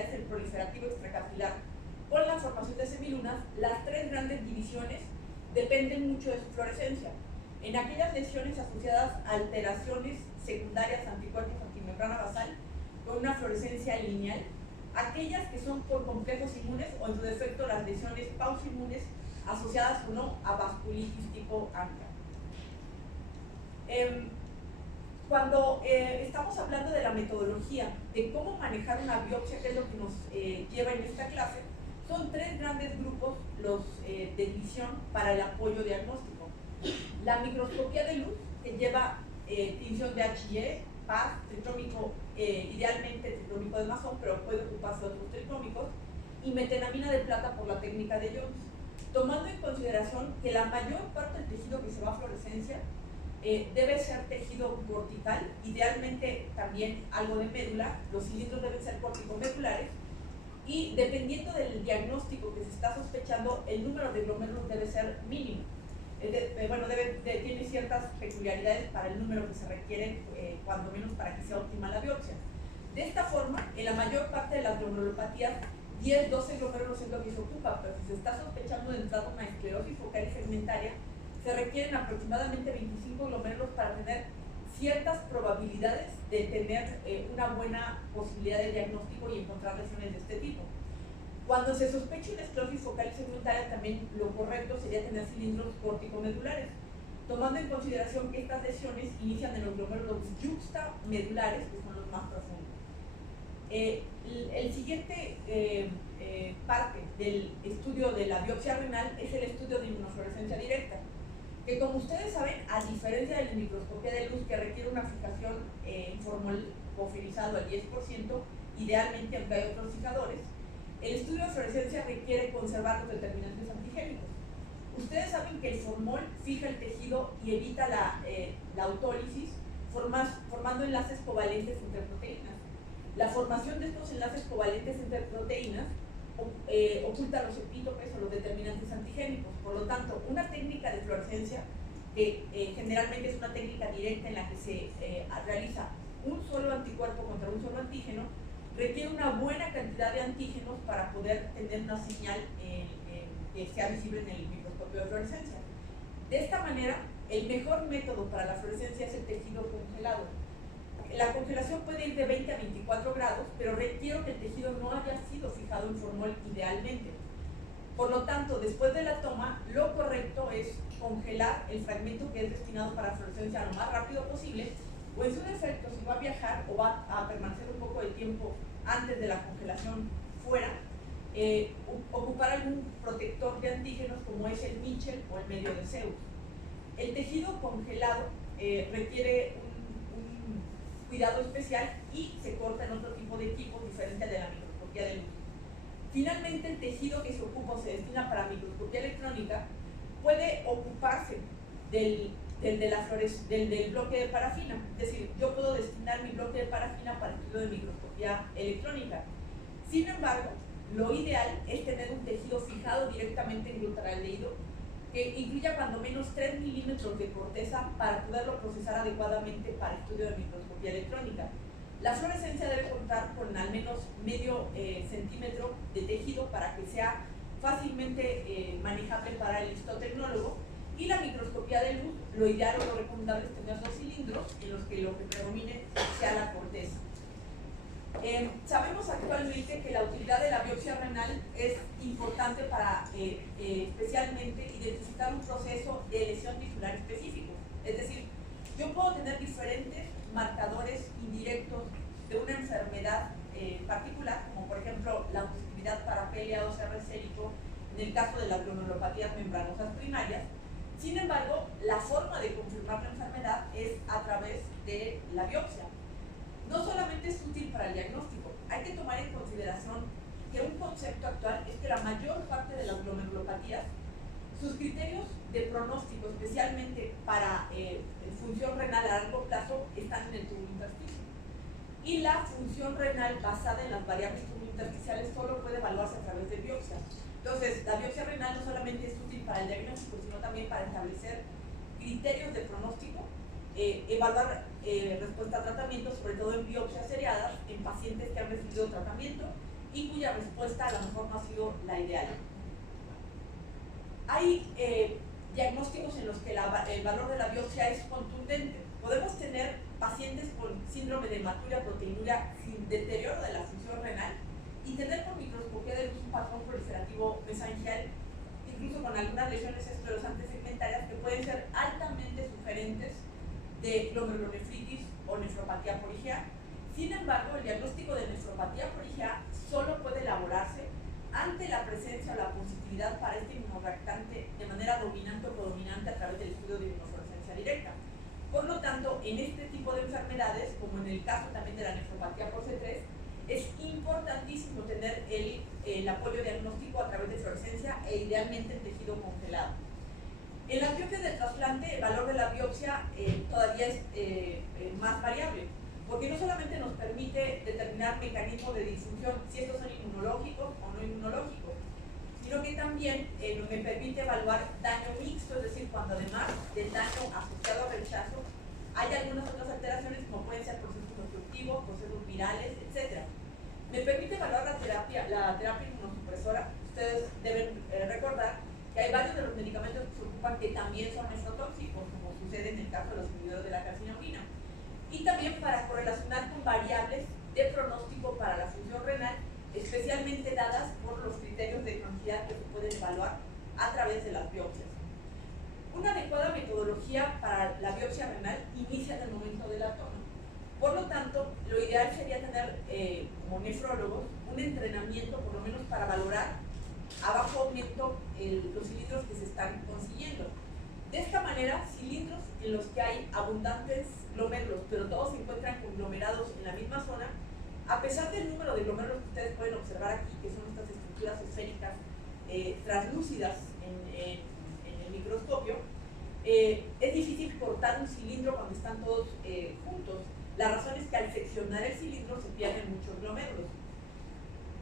es el proliferativo extracapilar con la formación de semilunas, las tres grandes divisiones dependen mucho de su fluorescencia. En aquellas lesiones asociadas a alteraciones secundarias anticuerpos antimembrana basal con una fluorescencia lineal, aquellas que son por complejos inmunes o en su defecto las lesiones pausoinmunes asociadas o no a vasculitis tipo ANCA. Cuando estamos hablando de la metodología, de cómo manejar una biopsia, que es lo que nos lleva en esta clase, son tres grandes grupos los de división para el apoyo diagnóstico. La microscopía de luz, que lleva tinción de H&E, PAS, tricrómico, idealmente tricrómico de Masson, pero puede ocuparse de otros tricrómicos, y metenamina de plata por la técnica de Jones, tomando en consideración que la mayor parte del tejido que se va a fluorescencia debe ser tejido cortical, idealmente también algo de médula, los cilindros deben ser corticomedulares, y dependiendo del diagnóstico que se está sospechando, el número de glomérulos debe ser mínimo. Tiene ciertas peculiaridades para el número que se requieren, cuando menos para que sea óptima la biopsia. De esta forma, en la mayor parte de las glomerulopatías, 10-12 glomérulos es lo que se ocupa, pero si se está sospechando de entrada una esclerosis focal y segmentaria, se requieren aproximadamente 25 glomérulos para tener ciertas probabilidades de tener una buena posibilidad de diagnóstico y encontrar lesiones de este tipo. Cuando se sospecha una esclerosis focal y segmentaria, también lo correcto sería tener cilindros corticomedulares, tomando en consideración que estas lesiones inician en los glomérulos yuxtamedulares, que son los más profundos. El siguiente parte del estudio de la biopsia renal es el estudio de inmunofluorescencia directa, que como ustedes saben, a diferencia de la microscopía de luz que requiere una fijación formol-cofirizado al 10%, idealmente aunque hay otros fijadores, el estudio de fluorescencia requiere conservar los determinantes antigénicos. Ustedes saben que el formol fija el tejido y evita la autólisis, formando enlaces covalentes entre proteínas. La formación de estos enlaces covalentes entre proteínas oculta los epítopes o los determinantes antigénicos. Por lo tanto, una técnica de fluorescencia, que generalmente es una técnica directa en la que se realiza un solo anticuerpo contra un solo antígeno, requiere una buena cantidad de antígenos para poder tener una señal que sea visible en el microscopio de fluorescencia. De esta manera, el mejor método para la fluorescencia es el tejido congelado. La congelación puede ir de 20 a 24 grados, pero requiere que el tejido no haya sido fijado en formol idealmente. Por lo tanto, después de la toma, lo correcto es congelar el fragmento que es destinado para fluorescencia lo más rápido posible, o en su defecto, si va a viajar o va a permanecer un poco de tiempo antes de la congelación fuera, ocupar algún protector de antígenos como es el Mitchell o el medio de Zeus. El tejido congelado requiere un cuidado especial y se corta en otro tipo de equipos diferente al de la microscopía de luz. Finalmente, el tejido que se ocupa o se destina para microscopía electrónica puede ocuparse del bloque de parafina. Es decir, yo puedo destinar mi bloque de parafina para el estudio de microscopía electrónica. Sin embargo, lo ideal es tener un tejido fijado directamente en glutaraldehído que incluya cuando menos 3 milímetros de corteza para poderlo procesar adecuadamente para estudio de microscopía electrónica. La fluorescencia debe contar con al menos medio centímetro de tejido para que sea fácilmente manejable para el histotecnólogo, y la microscopía de luz, lo ideal o lo recomendable es tener 2 cilindros en los que lo que predomine sea la corteza. Sabemos actualmente que la utilidad de la biopsia renal es importante para especialmente identificar un proceso de lesión tisular específico. Es decir, yo puedo tener diferentes marcadores indirectos de una enfermedad particular, como por ejemplo la positividad para PLA2 R sérico en el caso de las glomerulopatías membranosas primarias. Sin embargo, la forma de confirmar la enfermedad es a través de la biopsia. No solamente es útil para el diagnóstico, hay que tomar en consideración que un concepto actual es que la mayor parte de las glomerulopatías, sus criterios de pronóstico, especialmente para función renal a largo plazo, están en el túbulo intersticial. Y la función renal basada en las variables túbulo-intersticiales solo puede evaluarse a través de biopsia. Entonces, la biopsia renal no solamente es útil para el diagnóstico, sino también para establecer criterios de pronóstico, evaluar respuesta a tratamiento, sobre todo en biopsias seriadas, en pacientes que han recibido tratamiento, y cuya respuesta a lo mejor no ha sido la ideal. Hay diagnósticos en los que el valor de la biopsia es contundente. Podemos tener pacientes con síndrome de hematuria proteinuria sin deterioro de la función renal y tener por microscopía de luz un patrón proliferativo mesangial, incluso con algunas lesiones esclerosantes segmentarias que pueden ser altamente sugerentes de glomerulonefritis o nefropatía por IgA. Sin embargo, el diagnóstico de nefropatía por IgA solo puede elaborarse ante la presencia o la positividad para este inmunoreactante de manera dominante o codominante a través del estudio de inmunofluorescencia directa. Por lo tanto, en este tipo de enfermedades, como en el caso también de la nefropatía por C3, es importantísimo tener el apoyo diagnóstico a través de fluorescencia e idealmente en tejido congelado. En las biopsias de trasplante, el valor de la biopsia todavía es más variable, porque no solamente nos permite determinar mecanismos de disfunción, si estos son inmunológicos o no inmunológicos, sino que también me permite evaluar daño mixto, es decir, cuando además del daño asociado al rechazo, hay algunas otras alteraciones como pueden ser procesos obstructivos, procesos virales, etc. Me permite evaluar la terapia inmunosupresora. Ustedes deben recordar que hay varios de los medicamentos que se ocupan que también son nefrotóxicos, como sucede en el caso de los inhibidores de la calcineurina. Y también para correlacionar con variables de pronóstico para la función renal, especialmente dadas por los criterios de cronicidad que se pueden evaluar a través de las biopsias. Una adecuada metodología para la biopsia renal inicia en el momento de la toma. Por lo tanto, lo ideal sería tener como nefrólogos un entrenamiento por lo menos para valorar a bajo aumento los cilindros que se están consiguiendo. De esta manera, cilindros en los que hay abundantes glomérulos, pero todos se encuentran conglomerados en la misma zona, a pesar del número de glomérulos que ustedes pueden observar aquí, que son estas estructuras esféricas translúcidas en el microscopio, es difícil cortar un cilindro cuando están todos juntos. La razón es que al seccionar el cilindro se pierden muchos glomérulos.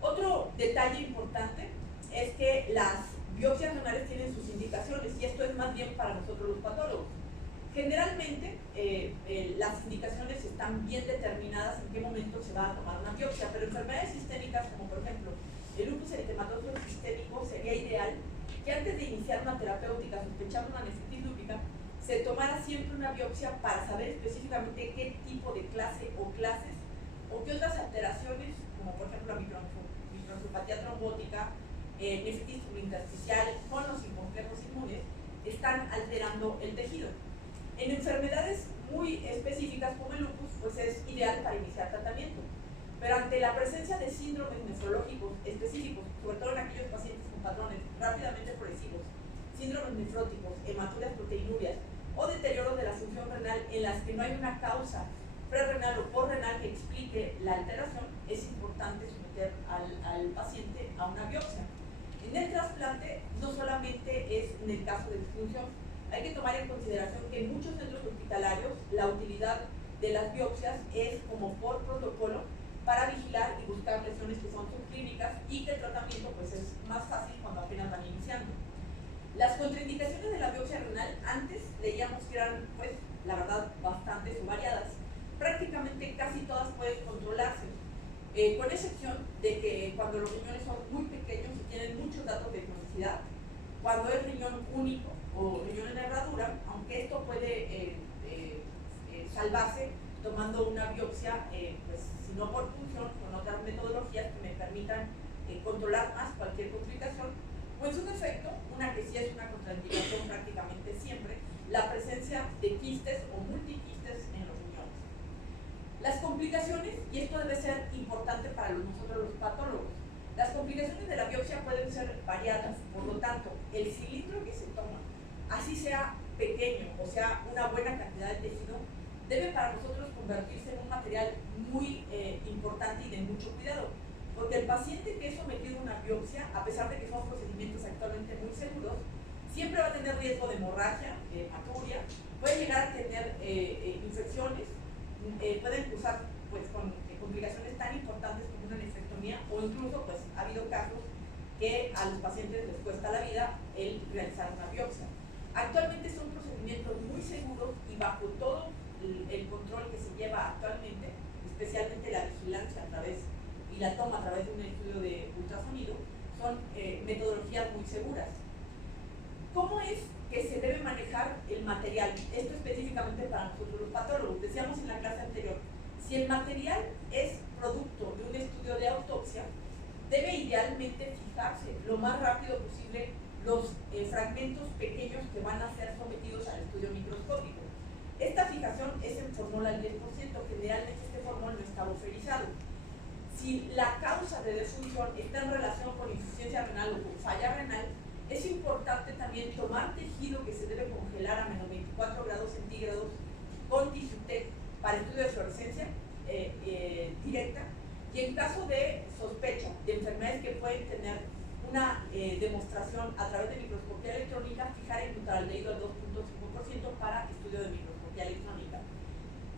Otro detalle importante es que las biopsias renales tienen sus indicaciones y esto es más bien para nosotros los patólogos. Generalmente las indicaciones están bien determinadas en qué momento se va a tomar una biopsia, pero enfermedades sistémicas como por ejemplo el lupus eritematoso sistémico sería ideal que antes de iniciar una terapéutica sospechando una nefritis lúpica se tomara siempre una biopsia para saber específicamente qué tipo de clase o clases o qué otras alteraciones, como por ejemplo la microangiopatía trombótica, nefritis subintersticial con los complejos inmunes, están alterando el tejido. En enfermedades muy específicas como el lupus, pues es ideal para iniciar tratamiento. Pero ante la presencia de síndromes nefrológicos específicos, sobre todo en aquellos pacientes con patrones rápidamente progresivos, síndromes nefróticos, hematurias proteinurias o deterioro de la función renal en las que no hay una causa prerrenal o porrenal que explique la alteración, es importante someter al paciente a una biopsia. En el trasplante no solamente es en el caso de disfunción, hay que tomar en consideración que en muchos centros hospitalarios la utilidad de las biopsias es como por protocolo para vigilar y buscar lesiones que son subclínicas y que el tratamiento pues es más fácil cuando apenas van iniciando. Las contraindicaciones de la biopsia renal antes leíamos que eran pues la verdad bastante variadas. Prácticamente casi todas pueden controlarse, con excepción de que cuando los riñones son muy pequeños y tienen muchos datos de cronicidad, cuando es riñón único o riñón en herradura, aunque esto puede salvarse tomando una biopsia, pues si no por función, con otras metodologías que me permitan controlar más cualquier complicación, pues un efecto, una que sí es una contraindicación prácticamente siempre, la presencia de quistes o multiquistes en los riñones. Las complicaciones, y esto debe ser importante para nosotros los patólogos, las complicaciones de la biopsia pueden ser variadas, por lo tanto, el cilindro que se toma, así sea pequeño o sea una buena cantidad de tejido, debe para nosotros convertirse en un material muy importante y de mucho cuidado, porque el paciente que es sometido a una biopsia, a pesar de que son procedimientos actualmente muy seguros, siempre va a tener riesgo de hemorragia, hematuria, puede llegar a tener infecciones, pueden cruzar pues, con complicaciones tan importantes como una nefrectomía o incluso pues, ha habido casos que a los pacientes les cuesta la vida el realizar una biopsia. Actualmente son procedimientos muy seguros y bajo todo el control que se lleva actualmente, especialmente la vigilancia a través y la toma a través de un estudio de ultrasonido son metodologías muy seguras. ¿Cómo es que se debe manejar el material? Esto específicamente para nosotros los patólogos. Decíamos en la clase anterior, si el material es producto de un estudio de autopsia, debe idealmente fijarse lo más rápido posible los fragmentos pequeños que van a ser sometidos al estudio microscópico. Esta fijación es en formol al 10%, generalmente este formol no está buferizado. Si la causa de defunción está en relación con insuficiencia renal o con falla renal, es importante también tomar tejido que se debe congelar a menos 24 grados centígrados con Tissue-Tech para estudio de fluorescencia directa, y en caso de sospecha de enfermedades que pueden tener una demostración a través de microscopía electrónica, fijar el glutaldehído al 2.5% para estudio de microscopía electrónica.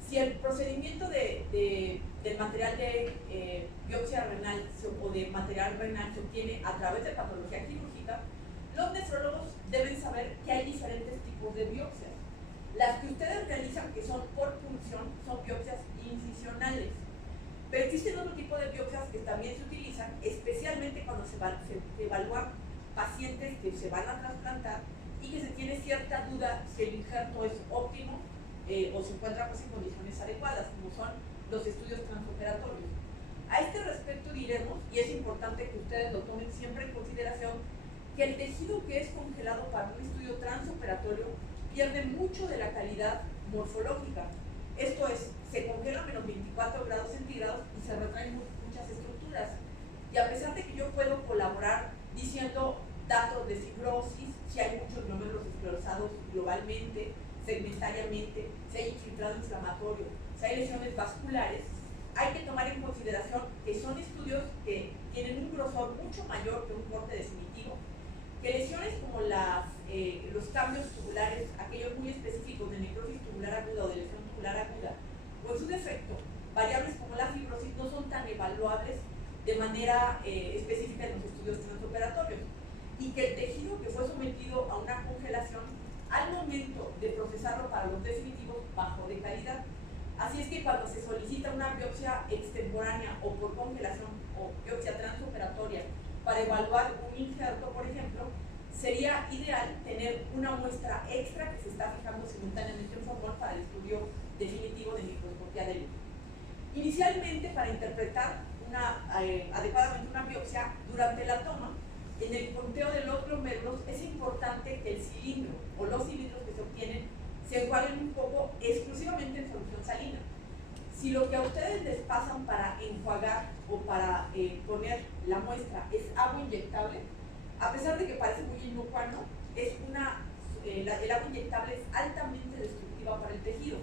Si el procedimiento del material de biopsia renal o de material renal se obtiene a través de patología quirúrgica, los nefrólogos deben saber que hay diferentes tipos de biopsias. Las que ustedes realizan, que son por punción, son biopsias incisionales. Pero existen otro tipo de biopsias que también se utilizan, especialmente cuando se evalúan pacientes que se van a trasplantar y que se tiene cierta duda si el injerto es óptimo o se encuentra pues, en condiciones adecuadas, como son los estudios transoperatorios. A este respecto diremos, y es importante que ustedes lo tomen siempre en consideración, que el tejido que es congelado para un estudio transoperatorio pierde mucho de la calidad morfológica. Esto es, se congela a menos 24 grados centígrados y se retraen muchas estructuras. Y a pesar de que yo puedo colaborar diciendo datos de fibrosis, si hay muchos glomérulos esclerosados globalmente, segmentariamente, si hay infiltrado inflamatorio, si hay lesiones vasculares, hay que tomar en consideración que son estudios que tienen un grosor mucho mayor que un corte definitivo, que lesiones como los cambios tubulares, aquellos muy específicos de necrosis tubular aguda o de lesión tubular aguda, o en su defecto, variables como la fibrosis no son tan evaluables de manera específica en los estudios transoperatorios, y que el tejido que fue sometido a una congelación, al momento de procesarlo para los definitivos, bajó de calidad. Así es que cuando se solicita una biopsia extemporánea o por congelación o biopsia transoperatoria para evaluar un injerto, por ejemplo, sería ideal tener una muestra extra que se está fijando simultáneamente en formol para el estudio definitivo de microscopía de luz. Inicialmente, para interpretar adecuadamente una biopsia durante la toma, en el conteo de los glomérulos es importante que el cilindro o los cilindros que se obtienen se enjuaguen un poco exclusivamente en solución salina. Si lo que a ustedes les pasan para enjuagar o para poner la muestra es agua inyectable, a pesar de que parece muy inucuo, el agua inyectable es altamente destructiva para el tejido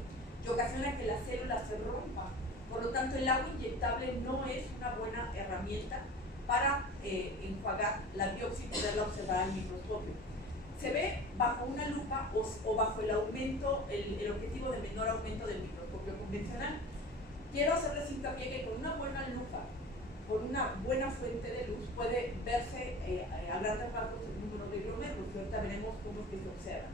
y ocasiona que las células se rompan. Por lo tanto, el agua inyectable no es una buena herramienta para enjuagar la biopsia y poderla observar al microscopio. Se ve bajo una lupa o bajo el aumento, el objetivo de menor aumento del microscopio convencional. Quiero hacerles hincapié que con una buena lupa, con una buena fuente de luz, puede verse a grandes rasgos el número de glomérulos, y ahorita veremos cómo es que se observan.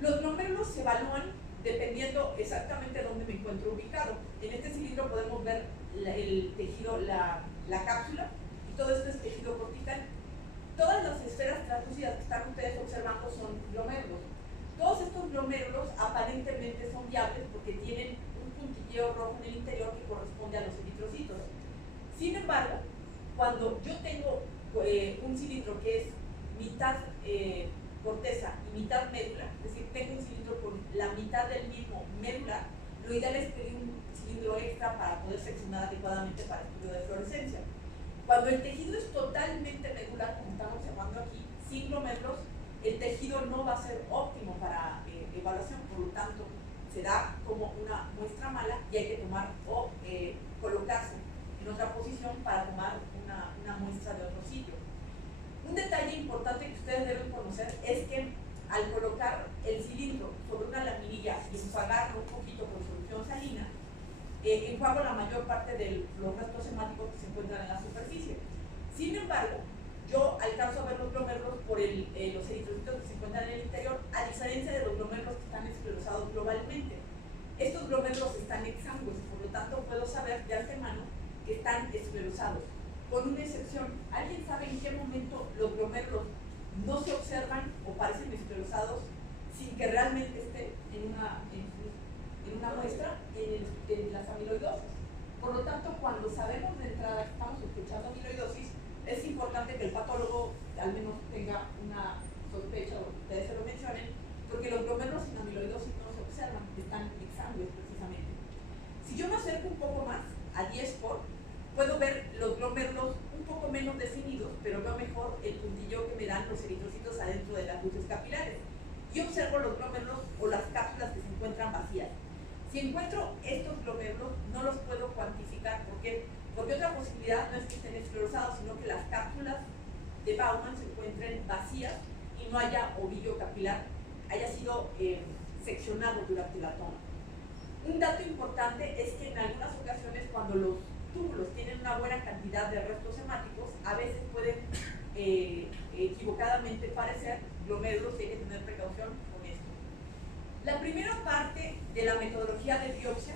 Los glomérulos se evalúan dependiendo exactamente dónde me encuentro ubicado. En este cilindro podemos ver el tejido, la cápsula, y todo esto es tejido cortical. Todas las esferas translúcidas que están ustedes observando son glomérulos. Todos estos glomérulos aparentemente son viables porque tienen un puntilleo rojo en el interior que corresponde a los eritrocitos. Sin embargo, cuando yo tengo un cilindro que es mitad corteza y mitad médula, es decir, tengo un cilindro con la mitad del mismo médula, lo ideal es pedir un cilindro extra para poder seccionar adecuadamente para el estudio de fluorescencia. Cuando el tejido es totalmente medular, como estamos observando aquí, sin glomérulos, el tejido no va a ser óptimo para evaluación, por lo tanto, se da como una muestra mala y hay que tomar o colocarse en otra posición para tomar una muestra de otro sitio. Un detalle importante que ustedes deben conocer es que al colocar el cilindro sobre una laminilla y enjuagarlo un poquito con solución salina, enjuago la mayor parte de los restos hemáticos que se encuentran en la superficie. Sin embargo, yo alcanzo a ver los glomérulos por los eritrocitos que se encuentran en el interior, a diferencia de los glomérulos que están esclerosados globalmente. Estos glomérulos están exangües, por lo tanto puedo saber de antemano que con una excepción. ¿Alguien sabe en qué momento los glomérulos no se observan o parecen esclerosados sin que realmente estén en una muestra en las amiloidosis? Por lo tanto, cuando sabemos de entrada que estamos sospechando amiloidosis, es importante que el patólogo al menos tenga una sospecha, o ustedes se lo mencionen, porque los glomérulos sin amiloidosis no se observan, están exangües precisamente. Si yo me acerco un poco más a 10 por, puedo ver los glomérulos un poco menos definidos, pero veo mejor el puntillo que me dan los eritrocitos adentro de las luces capilares. Y observo los glomérulos o las cápsulas que se encuentran vacías. Si encuentro estos glomérulos, no los puedo cuantificar. ¿Por qué? Porque otra posibilidad no es que estén esclerosados, sino que las cápsulas de Baumann se encuentren vacías y no haya ovillo capilar, haya sido seccionado durante la toma. Un dato importante es que en algunas ocasiones, cuando los túbulos tienen una buena cantidad de restos hemáticos, a veces pueden equivocadamente parecer glomérulos, y hay que tener precaución con esto. La primera parte de la metodología de biopsia,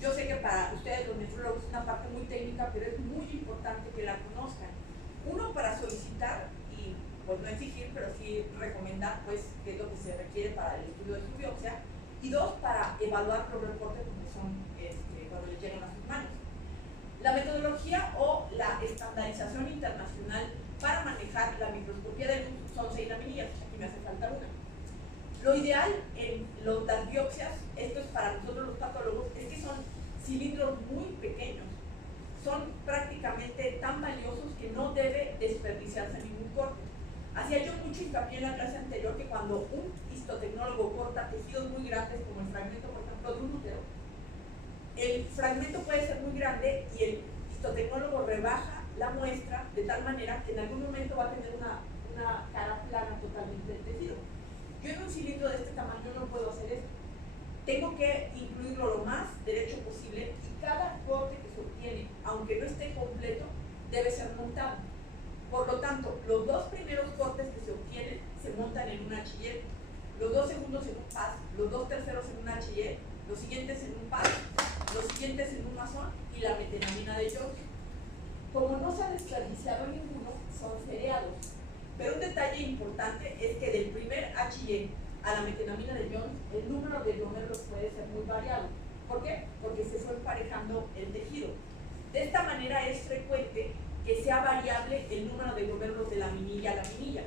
yo sé que para ustedes los nefrólogos es una parte muy técnica, pero es muy importante que la conozcan. Uno, para solicitar y pues no exigir, pero sí recomendar pues qué es lo que se requiere para el estudio de su biopsia, y dos, para evaluar los reportes que son cuando les llegan a sus manos. La metodología o la estandarización internacional para manejar la microscopía de luz son 6 laminillas, aquí me hace falta una. Lo ideal en las biopsias, esto es para nosotros los patólogos, es que son cilindros muy pequeños, son prácticamente tan valiosos que no debe desperdiciarse ningún corte. Hacía yo mucho hincapié en la clase anterior que cuando un histotecnólogo corta tejidos muy grandes, como el fragmento, por ejemplo, de un útero, el fragmento puede ser muy grande y el histotecnólogo rebaja la muestra de tal manera que en algún momento va a tener una cara plana totalmente del tejido. Yo en un cilindro de este tamaño no puedo hacer esto. Tengo que incluirlo lo más derecho posible y cada corte que se obtiene, aunque no esté completo, debe ser montado. Por lo tanto, los 2 primeros cortes que se obtienen se montan en un HY, los 2 segundos en un PAS, los 2 terceros en un HY, los siguientes en un PAS, los siguientes en un masón y la metenamina de Jones. Como no se ha desperdiciado ninguno, son seriados. Pero un detalle importante es que del primer HY a la metenamina de Jones, el número de glomérulos puede ser muy variado. ¿Por qué? Porque se fue emparejando el tejido. De esta manera es frecuente que sea variable el número de glomérulos de laminilla a laminilla.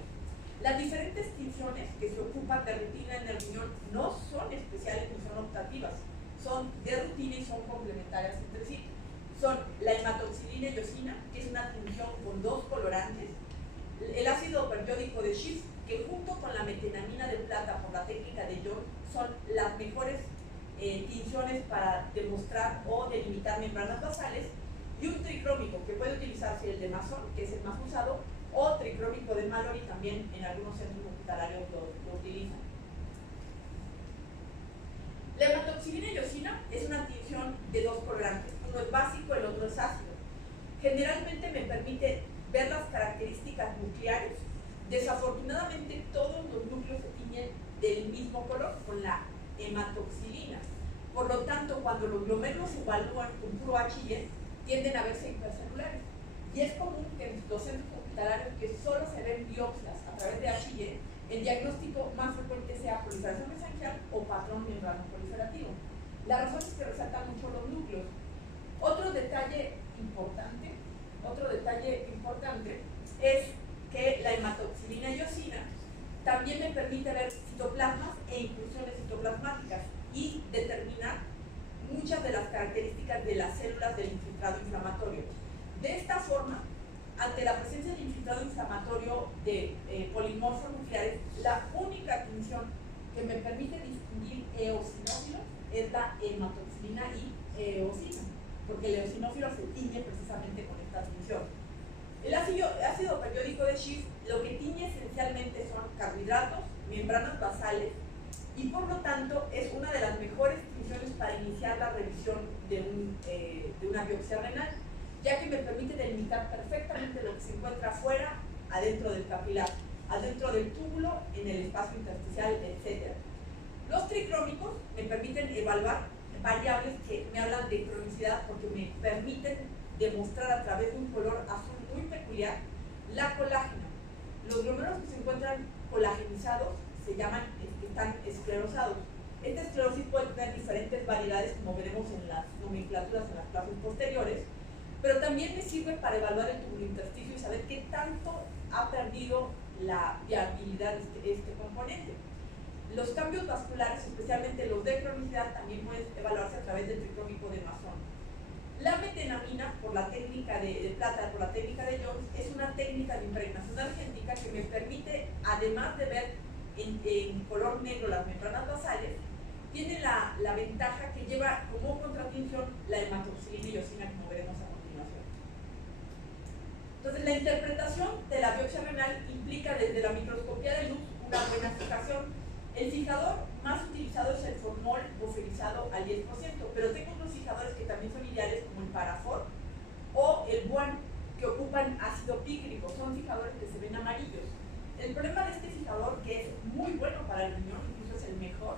Las diferentes tinciones que se ocupan de rutina en el riñón no son especiales ni son optativas, son de rutina y son complementarias entre sí. Son la hematoxilina y eosina, que es una tinción con 2 colorantes, el ácido periódico de Schiff, que junto con la metenamina de plata por la técnica de Jones son las mejores tinciones para demostrar o delimitar membranas basales, y un tricrómico que puede utilizarse el de Mason, que es el más usado, o tricrómico de Mallory, también en algunos centros hospitalarios lo utilizan. La hematoxilina y eosina es una tinción de 2 colorantes, uno es básico, el otro es ácido. Generalmente me permite ver las características nucleares. Desafortunadamente todos los núcleos se tiñen del mismo color, con la hematoxilina. Por lo tanto, cuando los glomérulos se evalúan con puro HY, tienden a verse hipercelulares. Y es común que en los centros hospitalarios que solo se ven biopsias a través de HY, el diagnóstico más frecuente sea proliferación mesangial o patrón membrano proliferativo. La razón es que resaltan mucho los núcleos. Otro detalle importante es que la hematoxilina y eosina también me permite ver citoplasmas e inclusiones citoplasmáticas y determinar muchas de las características de las células del infiltrado inflamatorio. De esta forma, ante la presencia de infiltrado inflamatorio de polimorfos nucleares, la única tinción que me permite distinguir eosinófilos es la hematoxilina y eosina, porque el eosinófilo se tiñe precisamente con esta tinción. El ácido periódico de Schiff lo que tiñe esencialmente son carbohidratos, membranas basales, y por lo tanto es una de las mejores tinciones para iniciar la revisión de una biopsia renal, ya que me permite delimitar perfectamente lo que se encuentra afuera, adentro del capilar, adentro del túbulo, en el espacio intersticial, etc. Los tricrómicos me permiten evaluar variables que me hablan de cronicidad, porque me permiten demostrar a través de un color azul muy peculiar, la colágena. Los glomérulos que se encuentran colagenizados se llaman, están esclerosados. Esta esclerosis puede tener diferentes variedades, como veremos en las nomenclaturas en las clases posteriores, pero también me sirve para evaluar el túbulo intersticio y saber qué tanto ha perdido la viabilidad de este componente. Los cambios vasculares, especialmente los de cronicidad, también pueden evaluarse a través del tricrónico de Masson. La metenamina, por la técnica de Plata, por la técnica de Jones, es una técnica de impregnación argéntica que me permite, además de ver en color negro las membranas basales, tiene la ventaja que lleva como contratinción la hematoxilina y eosina, como veremos a continuación. Entonces, la interpretación de la biopsia renal implica desde la microscopía de luz una buena fijación. El fijador más utilizado es el formol buferizado al 10%, pero tengo unos fijadores que también son ideales, como el Parafor o el Buan, que ocupan ácido pícrico. Son fijadores que se ven amarillos. El problema de este fijador, que es muy bueno para el riñón, incluso es el mejor,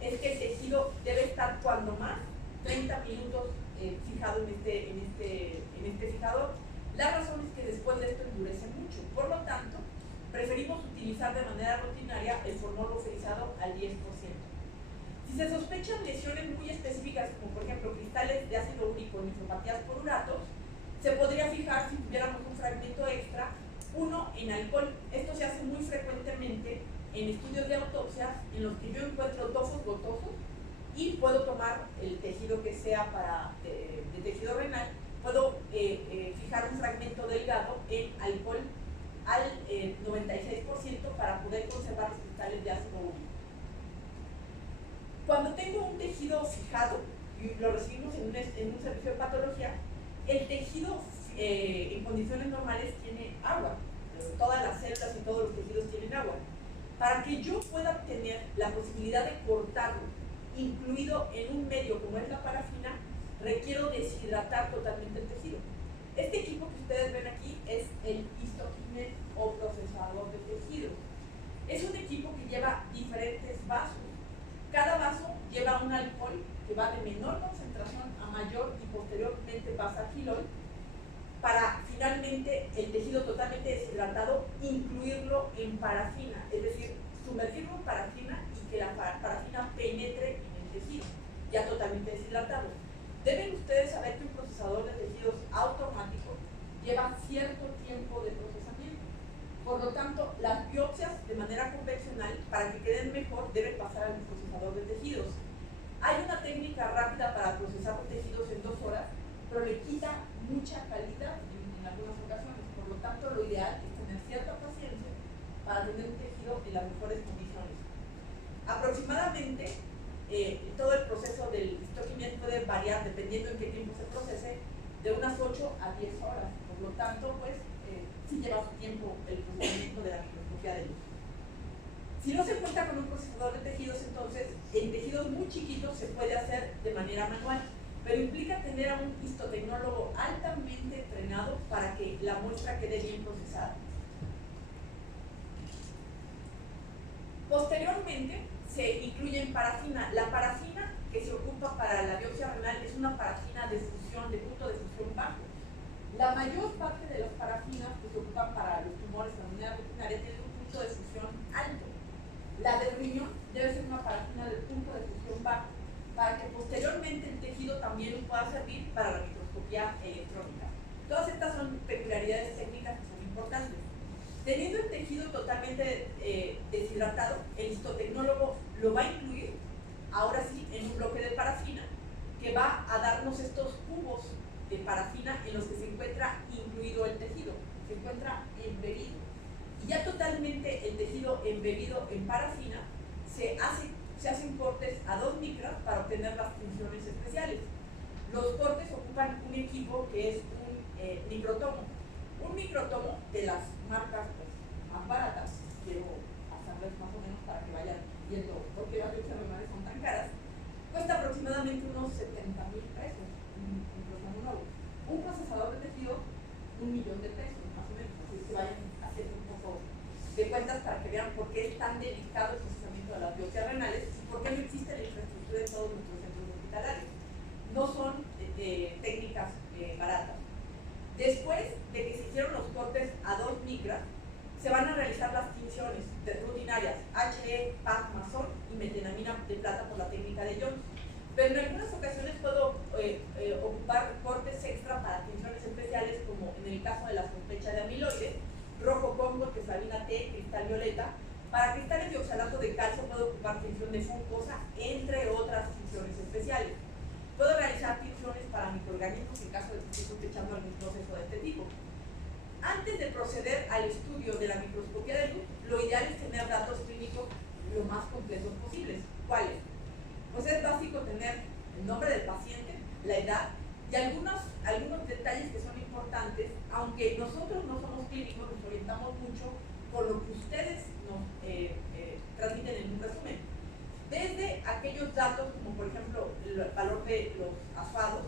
es que el tejido debe estar cuando más 30 minutos fijado en este fijador. La razón es que después de esto endurece mucho. Por lo tanto, preferimos utilizar de manera rutinaria el formol buferizado al 10%. Si se sospechan lesiones muy específicas, como por ejemplo cristales de ácido úrico, nefropatías por uratos, se podría fijar, si tuviéramos un fragmento extra, uno en alcohol. Esto se hace muy frecuentemente en estudios de autopsias en los que yo encuentro tofos gotosos y puedo tomar el tejido que sea de tejido renal, puedo fijar un fragmento delgado en alcohol al 96% para poder conservar los cristales de ácido úrico. Cuando tengo un tejido fijado, y lo recibimos en un servicio de patología, el tejido en condiciones normales tiene agua. Todas las células y todos los tejidos tienen agua. Para que yo pueda obtener la posibilidad de cortarlo, incluido en un medio como es la parafina, requiero deshidratar totalmente el tejido. Este equipo que ustedes ven aquí es el Histokimet o procesador de tejidos. Es un equipo que lleva diferentes vasos. Cada vaso lleva un alcohol que va de menor concentración a mayor y posteriormente pasa a quiloil, para finalmente el tejido totalmente deshidratado incluirlo en parafina, es decir, sumergirlo en parafina y que la parafina penetre en el tejido, ya totalmente deshidratado. Deben ustedes saber que un procesador de tejidos automático lleva cierto tiempo de procesamiento. Por lo tanto, las biopsias de manera convencional, para que queden mejor, deben pasar al procesador de tejidos. Hay una técnica rápida para procesar los tejidos en 2 horas, pero le quita mucha calidad en algunas ocasiones. Por lo tanto, lo ideal es tener cierta paciencia para tener un tejido en las mejores condiciones. Aproximadamente, todo el proceso del Histokimet puede variar dependiendo en qué tiempo se procese, de unas 8 a 10 horas. Por lo tanto, pues, sí lleva su tiempo el procesamiento de la microscopía de luz. Si no se cuenta con un procesador de tejidos, entonces, en tejidos muy chiquitos se puede hacer de manera manual, pero implica tener a un histotecnólogo altamente entrenado para que la muestra quede bien procesada. Posteriormente, se incluye en parafina. La parafina que se ocupa para la biopsia renal es una parafina de fusión, de punto de fusión bajo. La mayor parte de las parafinas que se ocupan para los tumores de la unidad rutinaria tienen un punto de fusión alto. La del riñón debe ser una parafina de punto de fusión bajo, para que posteriormente el tejido también pueda servir para la microscopía electrónica. Todas estas son peculiaridades técnicas que son importantes. Teniendo el tejido totalmente deshidratado, el histotecnólogo lo va a incluir, ahora sí, en un bloque de parafina, que va a darnos estos cubos de parafina en los que se encuentra incluido el tejido, se encuentra embebido. Y ya totalmente el tejido embebido en parafina, se hacen cortes a 2 micras para obtener las funciones especiales. Los cortes ocupan un equipo que es un microtomo. Un microtomo de las marcas pues, más baratas, quiero hacerles más o menos para que vayan viendo por qué las biopsias renales son tan caras, cuesta aproximadamente unos 70,000 pesos un microtomo nuevo. Un procesador de tejido, $1,000,000 más o menos, así que vayan haciendo un poco de cuentas para que vean por qué es tan delicado el procesamiento de las biopsias renales y por qué no existe la infraestructura en todos nuestros centros hospitalarios. No son técnicas baratas. Después de que se hicieron los cortes en el caso de la sospecha de amiloides, rojo Congo, tessalina T, cristal violeta. Para cristales de oxalato de calcio puedo ocupar tinción de fucosa, entre otras tinciones especiales. Puedo realizar tinciones para microorganismos en caso de que esté sospechando algún proceso de este tipo. Antes de proceder al estudio de la microscopía de luz, lo ideal es tener datos clínicos lo más completos posibles. ¿Cuáles? Pues es básico tener el nombre del paciente, la edad y algunos detalles que son importantes, aunque nosotros no somos clínicos, nos orientamos mucho por lo que ustedes nos transmiten en un resumen. Desde aquellos datos como por ejemplo el valor de los afados,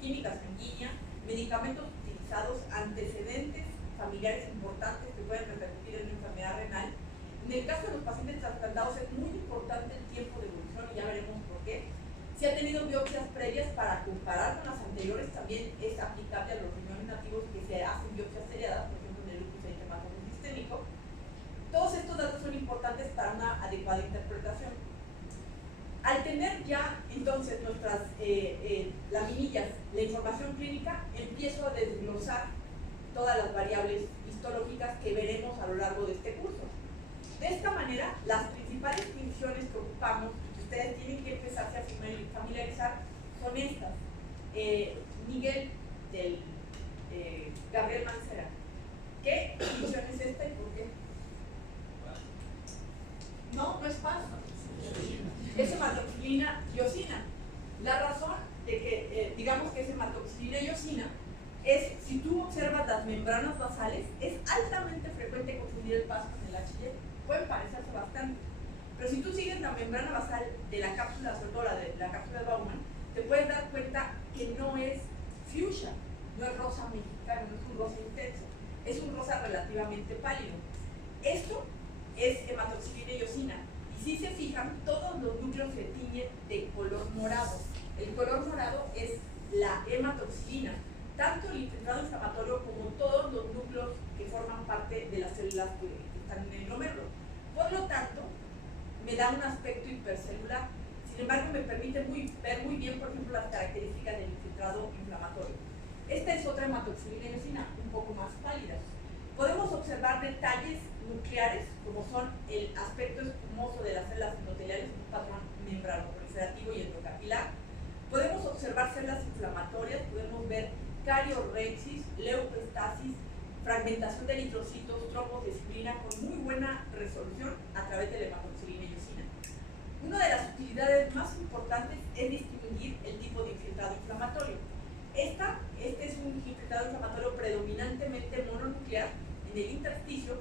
química sanguínea, medicamentos utilizados, antecedentes familiares importantes que pueden repercutir en una enfermedad renal. En el caso de los pacientes trasplantados es muy importante el tiempo de evolución y ya veremos por qué. Si ha tenido biopsias previas para comparar con las anteriores, también es aplicable a los riñones nativos que se hacen biopsias seriadas, por ejemplo en el lupus eritematoso sistémico. Todos estos datos son importantes para una adecuada interpretación. Al tener ya entonces nuestras laminillas, la información clínica, empiezo a desglosar todas las variables histológicas que veremos a lo largo de este curso. De esta manera, las principales funciones que ocupamos, que ustedes tienen que empezarse a familiarizar, son estas. Miguel del Gabriel Mancera. ¿Qué función es esta y por qué? No es paz. Es hematoxilina y eosina. La razón de que digamos que es hematoxilina y eosina es, si tú observas las membranas basales, es altamente frecuente confundir el PAS con el HY. Pueden parecerse bastante. Pero si tú sigues la membrana basal de la cápsula, sobre todo de la cápsula de Baumann, te puedes dar cuenta que no es fuchsia, no es rosa mexicano, no es un rosa intenso, es un rosa relativamente pálido. Esto es hematoxilina y eosina. Y si se fijan, todos los núcleos se tiñen de color morado. El color morado es la hematoxilina. Tanto el infiltrado inflamatorio como todos los núcleos que forman parte de las células que están en el glomérulo. Por lo tanto, me da un aspecto hipercelular. Sin embargo, me permite ver muy bien, por ejemplo, las características del infiltrado inflamatorio. Esta es otra hematoxilina y eosina, un poco más pálida. Podemos observar detalles nucleares, como son el aspecto espumoso de las células endoteliales, un patrón membranoproliferativo y endocapilar. Podemos observar células inflamatorias, podemos ver cariorrexis, leucoestasis, fragmentación de eritrocitos, trombos de fibrina con muy buena resolución a través de la hematoxilina y eosina. Una de las utilidades más importantes es distinguir el tipo de infiltrado inflamatorio. Este es un infiltrado inflamatorio predominantemente mononuclear en el intersticio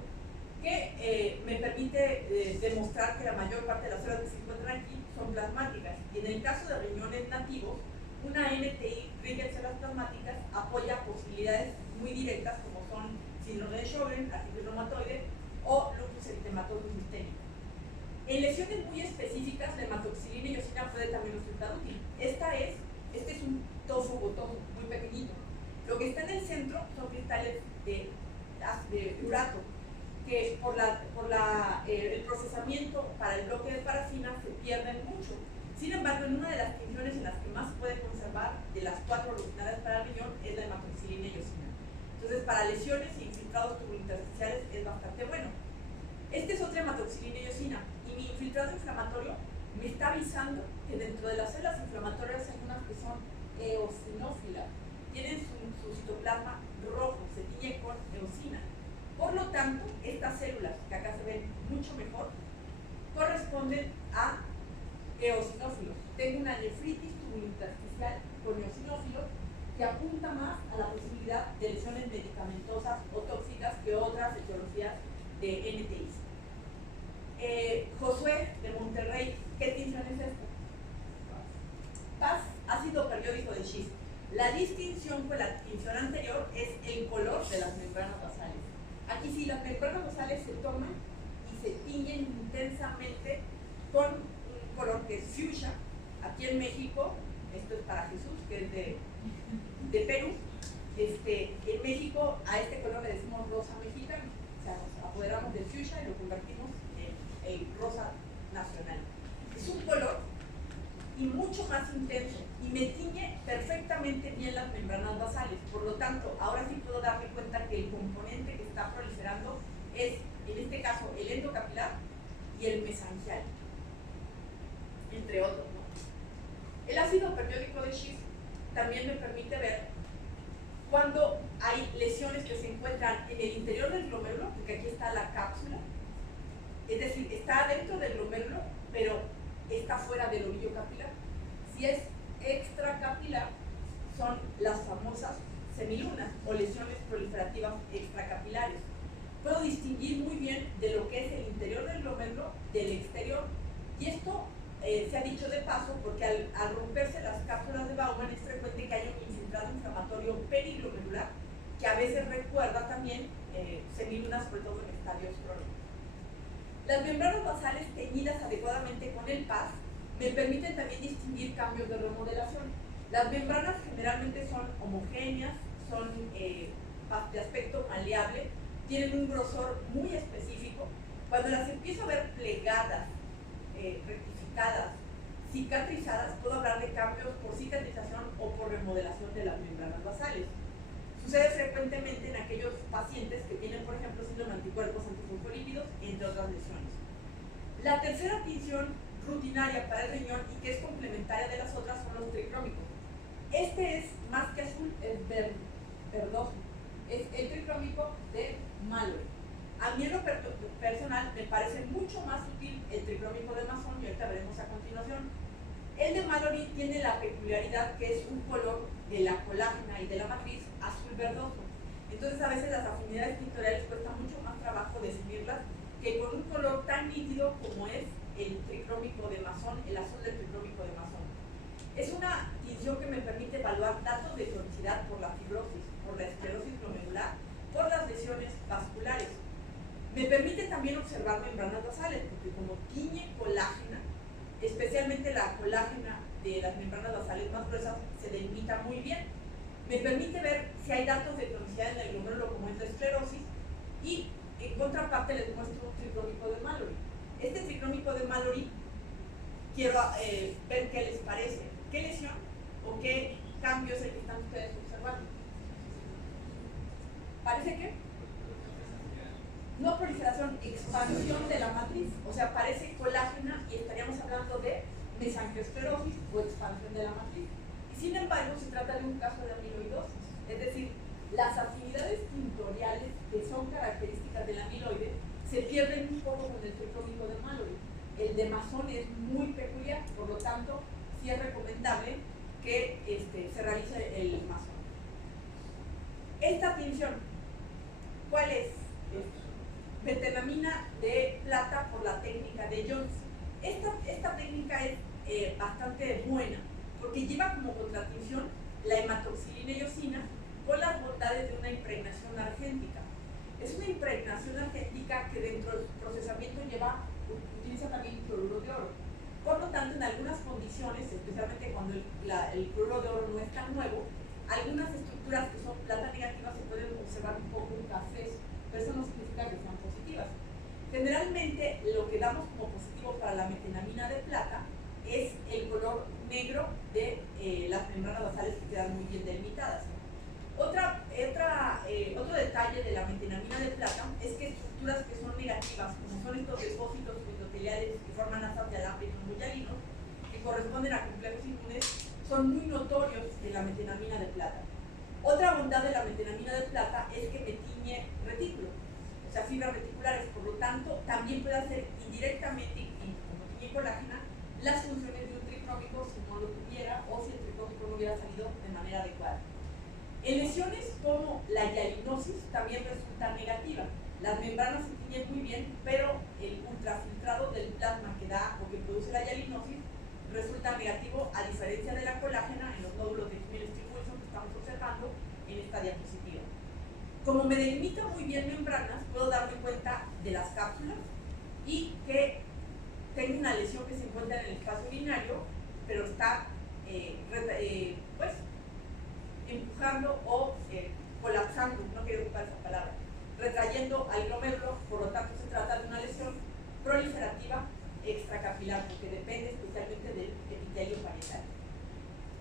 que me permite demostrar que la mayor parte de las células que se encuentran aquí son plasmáticas. Y en el caso de riñones nativos, una NTI rica en células plasmáticas apoya posibilidades muy directas como son síndrome de Sjögren, artritis reumatoide o lupus eritematoso sistémico. En lesiones muy específicas, la hematoxilina y eosina puede también resultar útil. Este es un tofo gotoso muy pequeñito. Lo que está en el centro son cristales de urato, que por el procesamiento para el bloque de parafina se pierden mucho. Sin embargo, en una de las tinciones en las que más se puede conservar de las 4 originadas para el riñón es la hematoxilina y eosina. Entonces, para lesiones e infiltrados tubulointersticiales es bastante bueno. Este es otra hematoxilina y eosina, y mi infiltrado inflamatorio me está avisando que dentro de las células inflamatorias hay unas que son eosinófilas, tienen su citoplasma rojo, se tiñe con eosina. Por lo tanto, estas células, que acá se ven mucho mejor, corresponden a eosinófilos. Tengo una nefritis tubulointersticial con eosinófilos que apunta más a la posibilidad de lesiones medicamentosas o tóxicas que otras etiologías de NTIs. Josué de Monterrey, ¿qué tinción es esta? PAS, ácido periódico de schist. La distinción con la tinción anterior es el color de las membranas basales. Aquí sí, las membranas basales se toman y se tiñen intensamente con un color que es fuchsia. Aquí en México, esto es para Jesús, que es de Perú. En México a este color le decimos rosa mexicano. O sea, nos apoderamos del fuchsia y lo convertimos en el rosa nacional. Es un color y mucho más intenso y me tiñe perfectamente bien las membranas basales. Por lo tanto, ahora sí puedo darle endocapilar y el mesangial, entre otros, ¿no? El ácido periódico de Schiff también me permite ver cuando hay lesiones que se encuentran en el interior del glomérulo, porque aquí está la cápsula, es decir, está dentro del glomérulo, pero está fuera del ovillo capilar. Si es extracapilar, son las famosas semilunas o lesiones proliferativas extracapilares. Puedo distinguir muy bien de lo que es el interior del glomérulo del exterior, y esto se ha dicho de paso porque al romperse las cápsulas de Bowman es frecuente que haya un infiltrado inflamatorio periglomerular que a veces recuerda también semilunas, sobre todo en estadios crónicos. Las membranas basales teñidas adecuadamente con el PAS me permiten también distinguir cambios de remodelación. Las membranas generalmente son homogéneas, son de aspecto maleable, tienen un grosor muy específico. Cuando las empiezo a ver plegadas, rectificadas, cicatrizadas, puedo hablar de cambios por cicatrización o por remodelación de las membranas basales. Sucede frecuentemente en aquellos pacientes que tienen, por ejemplo, síndrome de anticuerpos antifosfolípidos, entre otras lesiones. La tercera tinción rutinaria para el riñón y que es complementaria de las otras son los tricrómicos. Este es más que azul, es verdoso. Es el tricrómico de Mallory. A mí en lo personal me parece mucho más útil el tricrómico de Masson, y ahorita veremos a continuación. El de Mallory tiene la peculiaridad que es un color de la colágena y de la matriz azul verdoso. Entonces a veces las afinidades pictoriales cuesta mucho más trabajo definirlas que con un color tan nítido como es el tricrómico de Masson, el azul del tricrómico de Masson. Es una tinción que me permite evaluar datos de cronicidad por la fibrosis, por la esclerosis glomerular, por las lesiones vasculares. Me permite también observar membranas basales, porque como tiñe colágena, especialmente la colágena de las membranas basales más gruesas, se delimita muy bien. Me permite ver si hay datos de cronicidad en el glomérulo como es la esclerosis, y en contraparte les muestro un tricrómico de Mallory. Este tricrómico de Mallory quiero ver qué les parece, qué lesión o qué cambio es el que están ustedes observando. ¿Parece qué? No proliferación, expansión de la matriz, o sea, parece colágena y estaríamos hablando de mesangiosclerosis o expansión de la matriz. Y sin embargo, se trata de un caso de amiloidosis, es decir, las afinidades tintoriales que son características del amiloide se pierden un poco con el tricrómico de Mallory. El de Masson es muy peculiar, por lo tanto, sí es recomendable que se realice el Masson. Esta tinción, ¿cuál es? Metenamina de plata por la técnica de Jones. Esta técnica es bastante buena porque lleva como contratinción la hematoxilina y eosina con las bondades de una impregnación argéntica. Es una impregnación argéntica que dentro del procesamiento utiliza también cloruro de oro. Por lo tanto, en algunas condiciones, especialmente cuando el cloruro de oro no es tan nuevo, algunas estructuras que son plata negativas se pueden observar un poco en cafés, pero eso no significa que sean positivas. Generalmente, lo que damos como positivo para la metenamina de plata es el color negro de las membranas basales que quedan muy bien delimitadas. Otro detalle de la metenamina de plata es que estructuras que son negativas, como son estos depósitos endoteliales que forman asas de alambre y son muy hialinos, que corresponden a complejos inmunes, son muy notorios en la metenamina de plata. Otra bondad de la metenamina de plata es que me tiñe retículo, o sea, fibras reticulares, por lo tanto, también puede hacer indirectamente, y como tiñe colágena, las funciones de un tricrómico si no lo tuviera o si el tricrómico no hubiera salido de manera adecuada. En lesiones como la hialinosis también resulta negativa. Las membranas se tiñen muy bien, pero el ultrafiltrado del plasma que da o que produce la hialinosis resulta negativo, a diferencia de la colágena en los nódulos de Kimmel-Steel-Wilson que estamos observando en esta diapositiva. Como me delimita muy bien membranas, puedo darme cuenta de las cápsulas y que tengo una lesión que se encuentra en el espacio urinario, pero está pues, empujando o colapsando, no quiero ocupar esa palabra, retrayendo al glomérulo, por lo tanto se trata de una lesión proliferativa extracapilar, porque depende especialmente del epitelio parietal.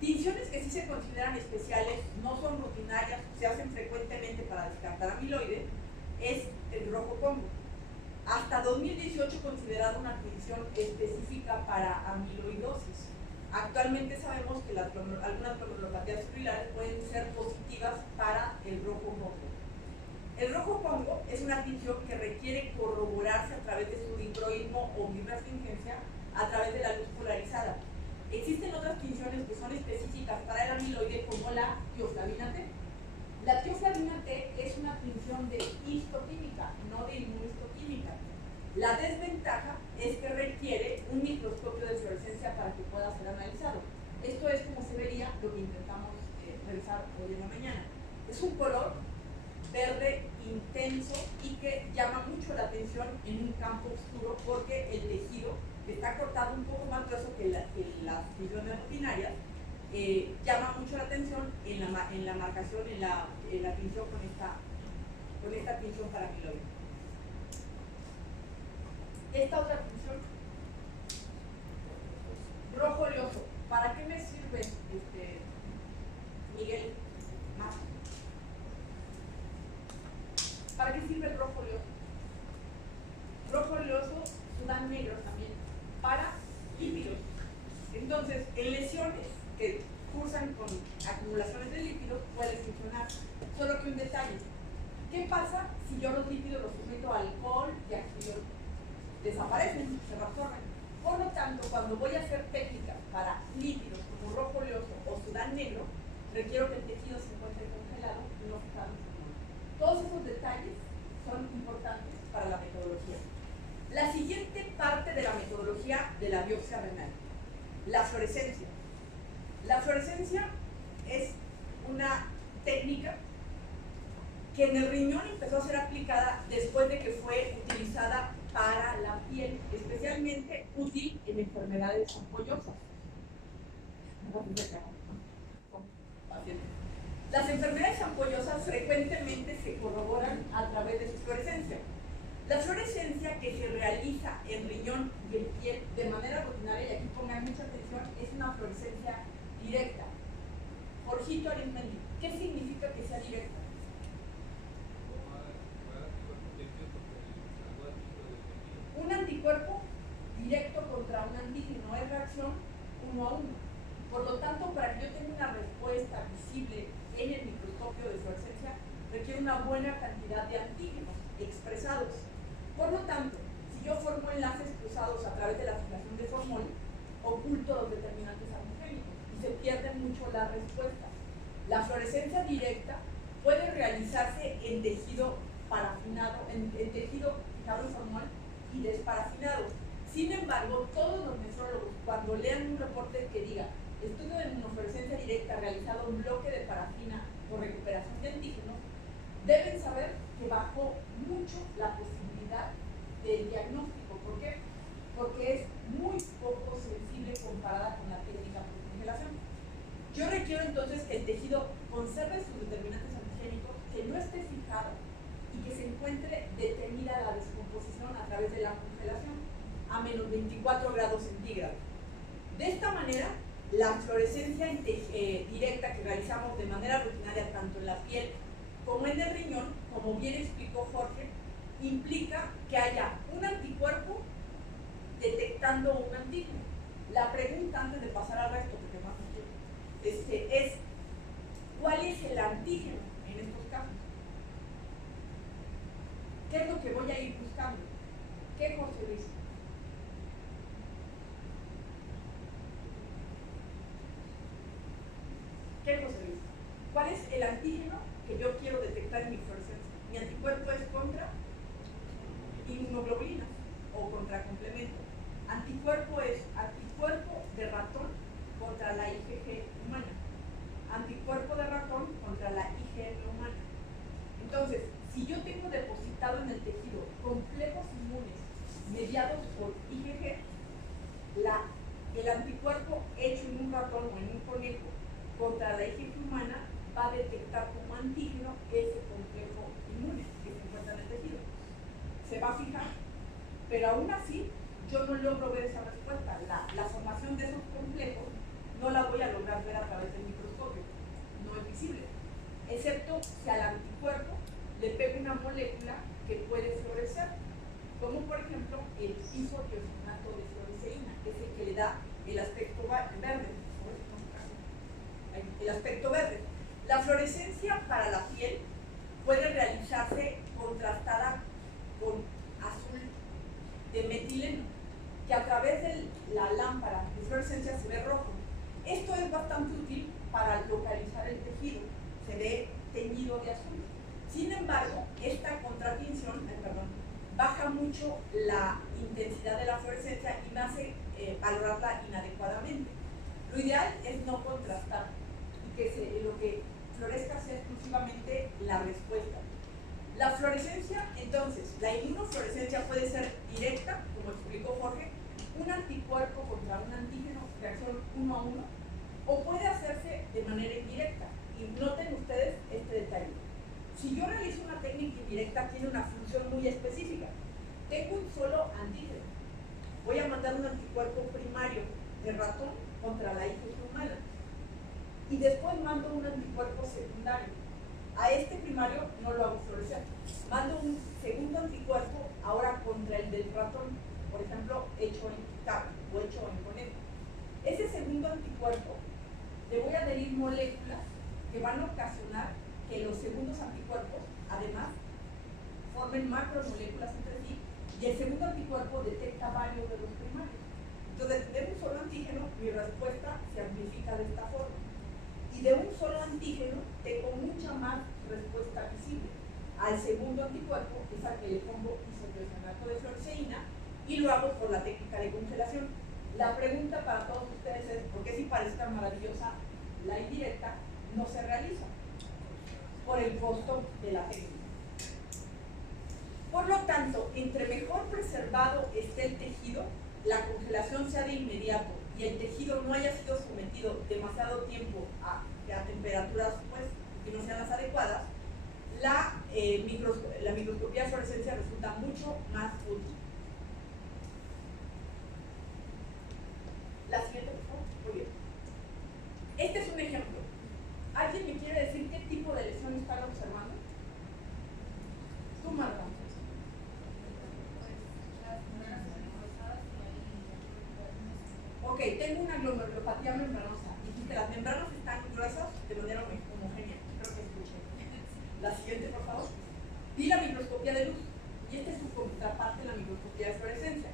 Tinciones que sí se consideran especiales, no son rutinarias, se hacen frecuentemente para descartar amiloide, es el rojo Congo. hasta 2018 considerada una tinción específica para amiloidosis. Actualmente sabemos que algunas glomerulopatías fibrilares pueden ser positivas para el rojo Congo. El rojo Congo es una tinción que requiere corroborarse a través de su dicroísmo o birefringencia a través de la luz polarizada. Existen otras tinciones que son específicas para el amiloide, como la tioflavina T. La tioflavina T es una tinción de histoquímica, no de inmunohistoquímica. La desventaja es que requiere un microscopio de fluorescencia para que pueda ser analizado. Esto es como se vería lo que intentamos revisar hoy en la mañana. Es un color verde intenso y que llama mucho la atención en un campo oscuro porque el tejido está cortado un poco más grueso que las tinciones rutinarias. Llama mucho la atención en la marcación, en la tinción con esta tinción para amiloide. Esta otra tinción, rojo oleoso. ¿Para qué me sirve, Miguel? ¿Para qué sirve el rojo oleoso? Rojo oleoso, sudán negro también, para lípidos. Entonces, en lesiones que cursan con acumulaciones de lípidos puede funcionar. Solo que un detalle. ¿Qué pasa si yo los lípidos los someto a alcohol y acción? Desaparecen, se reabsorben. Por lo tanto, cuando voy a hacer técnicas para lípidos como rojo oleoso o sudán negro, requiero que el tejido se encuentre congelado y no fijado. Todos esos detalles son importantes para la metodología. La siguiente parte de la metodología de la biopsia renal, la fluorescencia. La fluorescencia es una técnica que en el riñón empezó a ser aplicada después de que fue utilizada para la piel, especialmente útil en enfermedades ampollosas. Las enfermedades ampollosas frecuentemente se corroboran a través de su fluorescencia. La fluorescencia que se realiza en riñón y en piel de manera rutinaria, y aquí pongan mucha atención, es una fluorescencia directa. Jorgito Arismendi, ¿qué significa que sea directa? Un anticuerpo directo contra un antígeno es reacción 1 a 1. Por lo tanto, para que yo tenga una respuesta visible en el microscopio de fluorescencia, requiere una buena cantidad de antígenos expresados. Por lo tanto, si yo formo enlaces cruzados a través de la fijación de formol, oculto los determinantes antigénicos y se pierden mucho las respuestas. La fluorescencia directa puede realizarse en tejido parafinado, en tejido fijado en formol y desparafinado. Sin embargo, todos los nefrólogos, cuando lean un reporte que diga estudio de inmunofluorescencia directa realizado en bloque de parafina por recuperación de antígenos, deben saber que bajó mucho la posibilidad del diagnóstico. ¿Por qué? Porque es muy poco sensible comparada con la técnica por congelación. Yo requiero entonces que el tejido conserve sus determinantes antigénicos, que no esté fijado y que se encuentre detenida la descomposición a través de la congelación a menos 24 grados centígrados. De esta manera, la fluorescencia directa que realizamos de manera rutinaria tanto en la piel como en el riñón, como bien explicó Jorge, implica que haya un anticuerpo detectando un antígeno. La pregunta antes de pasar al resto, porque más no quiero, es ¿cuál es el antígeno en estos casos? ¿Qué es lo que voy a ir buscando? ¿Qué José Luis? ¿Qué José Luis? ¿Cuál es el antígeno que yo quiero detectar en mi fluorescencia? Mi anticuerpo es contra inmunoglobulinas o contra complemento. Anticuerpo es anticuerpo de ratón contra la IgG humana. Anticuerpo de ratón contra la IgM humana. Entonces, si yo tengo depositado en el tejido complejos inmunes mediados por IgG, el anticuerpo hecho en un ratón o en un conejo contra la IgG humana va a detectar como antígeno ese complejo inmune que se encuentra en el tejido. Se va a fijar, pero aún así yo no logro ver esa respuesta. La formación de esos complejos no la voy a lograr ver a través del microscopio, no es visible, excepto si al anticuerpo le pego una molécula que puede fluorescer. como por ejemplo el isotiosionato de fluoresceína, que es el que le da el aspecto verde. El aspecto verde. La fluorescencia para la piel puede realizarse contrastada con azul de metileno, que a través de la lámpara de fluorescencia se ve rojo. Esto es bastante útil para localizar el tejido, se ve teñido de azul. Sin embargo, esta contratinción, baja mucho la intensidad de la fluorescencia y me hace valorarla inadecuadamente. Lo ideal es no contrastar y que lo que florezca sea exclusivamente la respuesta. La fluorescencia, entonces, la inmunofluorescencia puede ser directa, como explicó Jorge, un anticuerpo contra un antígeno, reacción 1 a 1, o puede hacerse de manera indirecta. Y noten ustedes este detalle. Si yo realizo una técnica indirecta, tiene una función muy específica. Tengo un solo antígeno. Voy a mandar un anticuerpo primario de ratón contra la IgG humana. Y después mando un anticuerpo secundario. A este primario no lo hago florecer. Mando un segundo anticuerpo ahora contra el del ratón, por ejemplo, hecho en cabra o hecho en conejo. Ese segundo anticuerpo le voy a adherir moléculas que van a ocasionar que los segundos anticuerpos, además, formen macromoléculas entre sí, y el segundo anticuerpo detecta varios de los primarios. Entonces, de un solo antígeno, mi respuesta se amplifica de esta forma. Y de un solo antígeno, tengo mucha más respuesta visible al segundo anticuerpo, que es al que le pongo isotiosionato de fluoresceína, y lo hago por la técnica de congelación. La pregunta para todos ustedes es, ¿por qué si parece tan maravillosa la indirecta no se realiza? Por el costo de la técnica. Por lo tanto, entre mejor preservado esté el tejido, la congelación sea de inmediato y el tejido no haya sido sometido demasiado tiempo a temperaturas que no sean las adecuadas, la microscopía de fluorescencia resulta mucho más útil. La siguiente, por favor. Muy bien. Este es un ejemplo. ¿Alguien me quiere decir qué tipo de lesión están observando? Tú, Marta. Ok, tengo una glomerulopatía membranosa. Dijiste, las membranas están gruesas de manera homogénea. Creo que escuché. La siguiente, por favor. Y la microscopía de luz. Y esta es su contraparte en la microscopía de fluorescencia.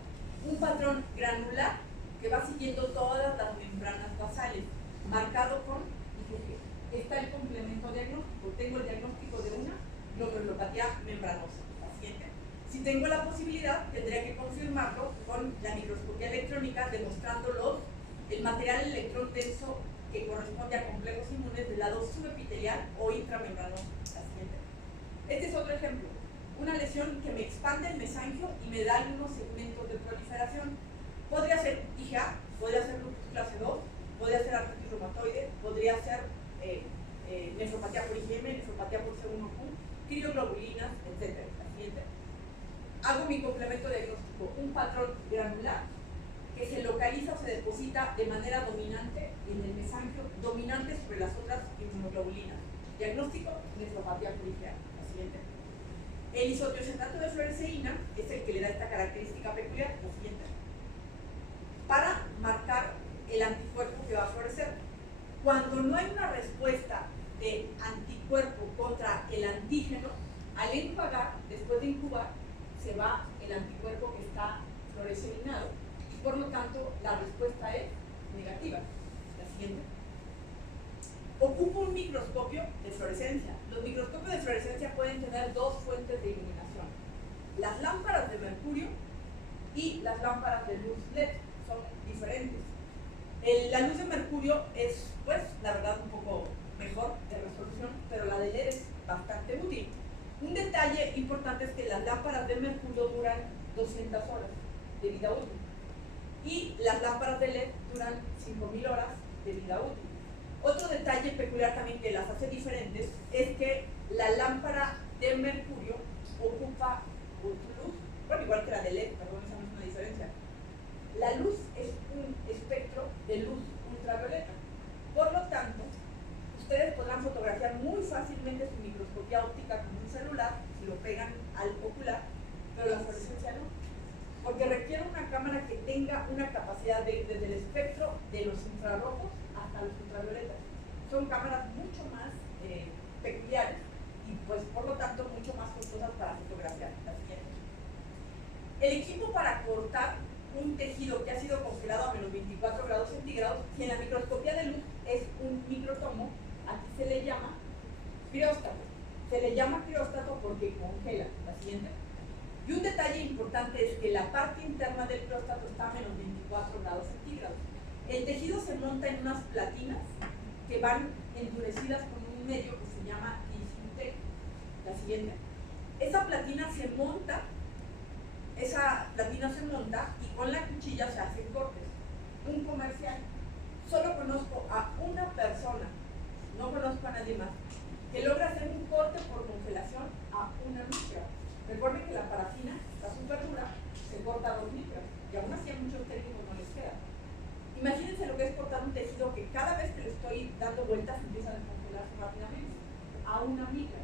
Un patrón granular que va siguiendo todas las membranas basales, marcado con IgG. Está el complemento diagnóstico. Tengo el diagnóstico de una glomerulopatía membranosa. La siguiente. Si tengo la posibilidad, tendría que confirmarlo con la microscopía electrónica, demostrando el material electrón denso que corresponde a complejos inmunes del lado subepitelial o intramembranoso. La siguiente. Este es otro ejemplo. Una lesión que me expande el mesangio y me da algunos segmentos de proliferación. Podría ser IgA, podría ser lupus clase 2, podría ser artritis reumatoide, podría ser nefropatía por IgM, nefropatía por C1Q, crioglobulinas, etc. La siguiente. Hago mi complemento diagnóstico, un patrón granular que se localiza o se deposita de manera dominante en el mesangio, dominante sobre las otras inmunoglobulinas. Diagnóstico, nefropatía por IgA. La siguiente. El isotiosionato de fluoresceína es el que le da esta característica peculiar. La siguiente. Para marcar el anticuerpo que va a florecer. Cuando no hay una respuesta de anticuerpo contra el antígeno, al enjuagar, después de incubar, se va el anticuerpo que está fluoresceinado y por lo tanto la respuesta es negativa. La siguiente. Ocupo un microscopio de fluorescencia. Los microscopios de fluorescencia pueden tener dos fuentes de iluminación: las lámparas de mercurio y las lámparas de luz LED. Son diferentes. La luz de mercurio es, pues, la verdad, un poco mejor de resolución, pero la de LED es bastante útil. Un detalle importante es que las lámparas de mercurio duran 200 horas de vida útil y las lámparas de LED duran 5000 horas de vida útil. Otro detalle peculiar también que las hace diferentes es que la lámpara de mercurio ocupa luz, bueno, igual que la de LED, perdón, esa no es una diferencia. La luz es un espectro de luz ultravioleta. Por lo tanto, ustedes podrán fotografiar muy fácilmente su microscopía óptica con un celular si lo pegan al ocular, pero la fluorescencia no. capacidad desde el espectro de los infrarrojos hasta los ultravioletas. Son cámaras mucho más peculiares y pues por lo tanto mucho más costosas para fotografiar. El equipo para cortar un tejido que ha sido congelado a menos 24 grados centígrados, si en la microscopía de luz es un microtomo, aquí se le llama crióstato. Se le llama crióstato porque congela. La siguiente. Y un detalle importante es que la parte interna del crióstato está a menos 24 grados centígrados. El tejido se monta en unas platinas que van endurecidas con un medio que se llama Tissue. La siguiente. Esa platina se monta y con la cuchilla se hacen cortes. Un comercial. Solo conozco a una persona, no conozco a nadie más, que logra hacer un corte por congelación a 1 micra. Recuerden que la parafina, la súper dura, se corta a 2 micras y aún así a muchos técnicos no les queda. Imagínense lo que es cortar un tejido que cada vez que le estoy dando vueltas empieza a descongelarse rápidamente, a 1 micra.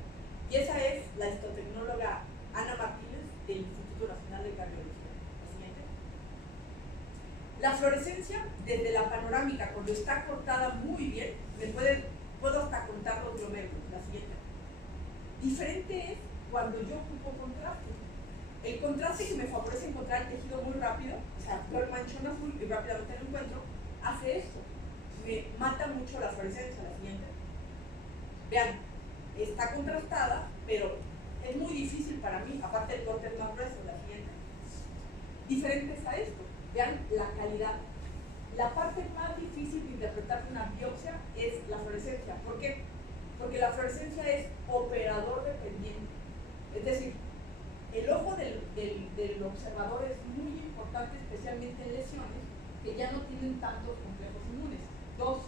Y esa es la histotecnóloga Ana Martínez del Instituto Nacional de Cardiología. La siguiente. La fluorescencia desde la panorámica, cuando está cortada muy bien, puedo hasta contar los glomérulos. La siguiente. Diferente es cuando yo ocupo contraste. El contraste que me favorece encontrar el tejido muy rápido, o sea, veo el manchón azul y rápidamente lo encuentro, hace esto. Me mata mucho la fluorescencia. La siguiente. Vean, está contrastada, pero es muy difícil para mí, aparte el corte es más grueso. La siguiente. Diferentes a esto. Vean la calidad. La parte más difícil de interpretar de una biopsia es la fluorescencia. ¿Por qué? Porque la fluorescencia es operador dependiente. Es decir, el ojo del observador es muy importante, especialmente en lesiones que ya no tienen tantos complejos inmunes. 2,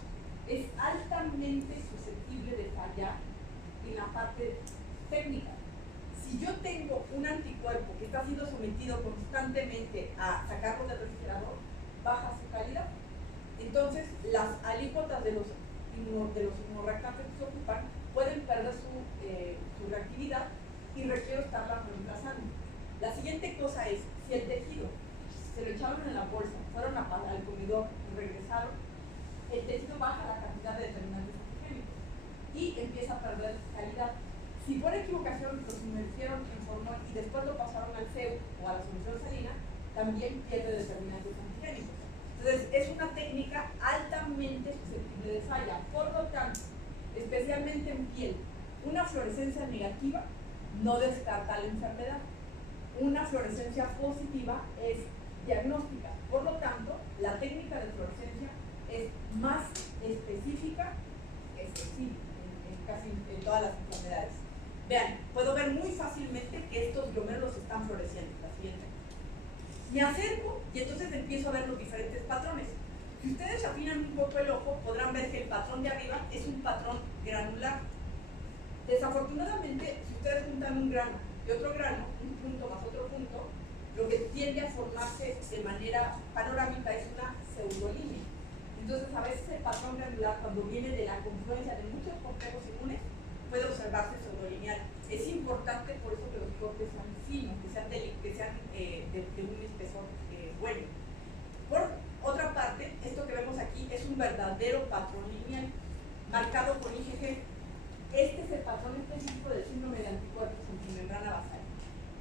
es altamente susceptible de fallar en la parte técnica. Si yo tengo un anticuerpo que está siendo sometido constantemente a sacarlo del refrigerador, baja su calidad. Entonces, las alícuotas de los inmunoreactantes que se ocupan pueden perder su reactividad y requiero estarla reemplazando. La siguiente cosa es, si el tejido se lo echaron en la bolsa, fueron al comedor y regresaron, el tejido baja la cantidad de determinantes antigénicos y empieza a perder calidad. Si por equivocación lo sumergieron en formol y después lo pasaron al CEU o a la solución salina, también pierde determinantes antigénicos. Entonces, es una técnica altamente susceptible de falla. Por lo tanto, especialmente en piel, una fluorescencia negativa no descarta la enfermedad. Una fluorescencia positiva es diagnóstica. Por lo tanto, la técnica de fluorescencia es más específica que específica en casi en todas las enfermedades. Vean, puedo ver muy fácilmente que estos glomérulos están floreciendo. La siguiente. Me acerco y entonces empiezo a ver los diferentes patrones. Si ustedes afinan un poco el ojo, podrán ver que el patrón de arriba es un patrón granular. Desafortunadamente, si ustedes juntan un grano y otro grano, un punto más otro punto, lo que tiende a formarse de manera panorámica es una pseudolínea. Entonces, a veces el patrón granular, cuando viene de la confluencia de muchos complejos inmunes, puede observarse pseudolineal. Es importante por eso que los cortes sean finos, que sean de un espesor bueno. Por otra parte, esto que vemos aquí es un verdadero patrón lineal, marcado con IgG. Este es el patrón específico del síndrome de anticuerpos en su membrana basal.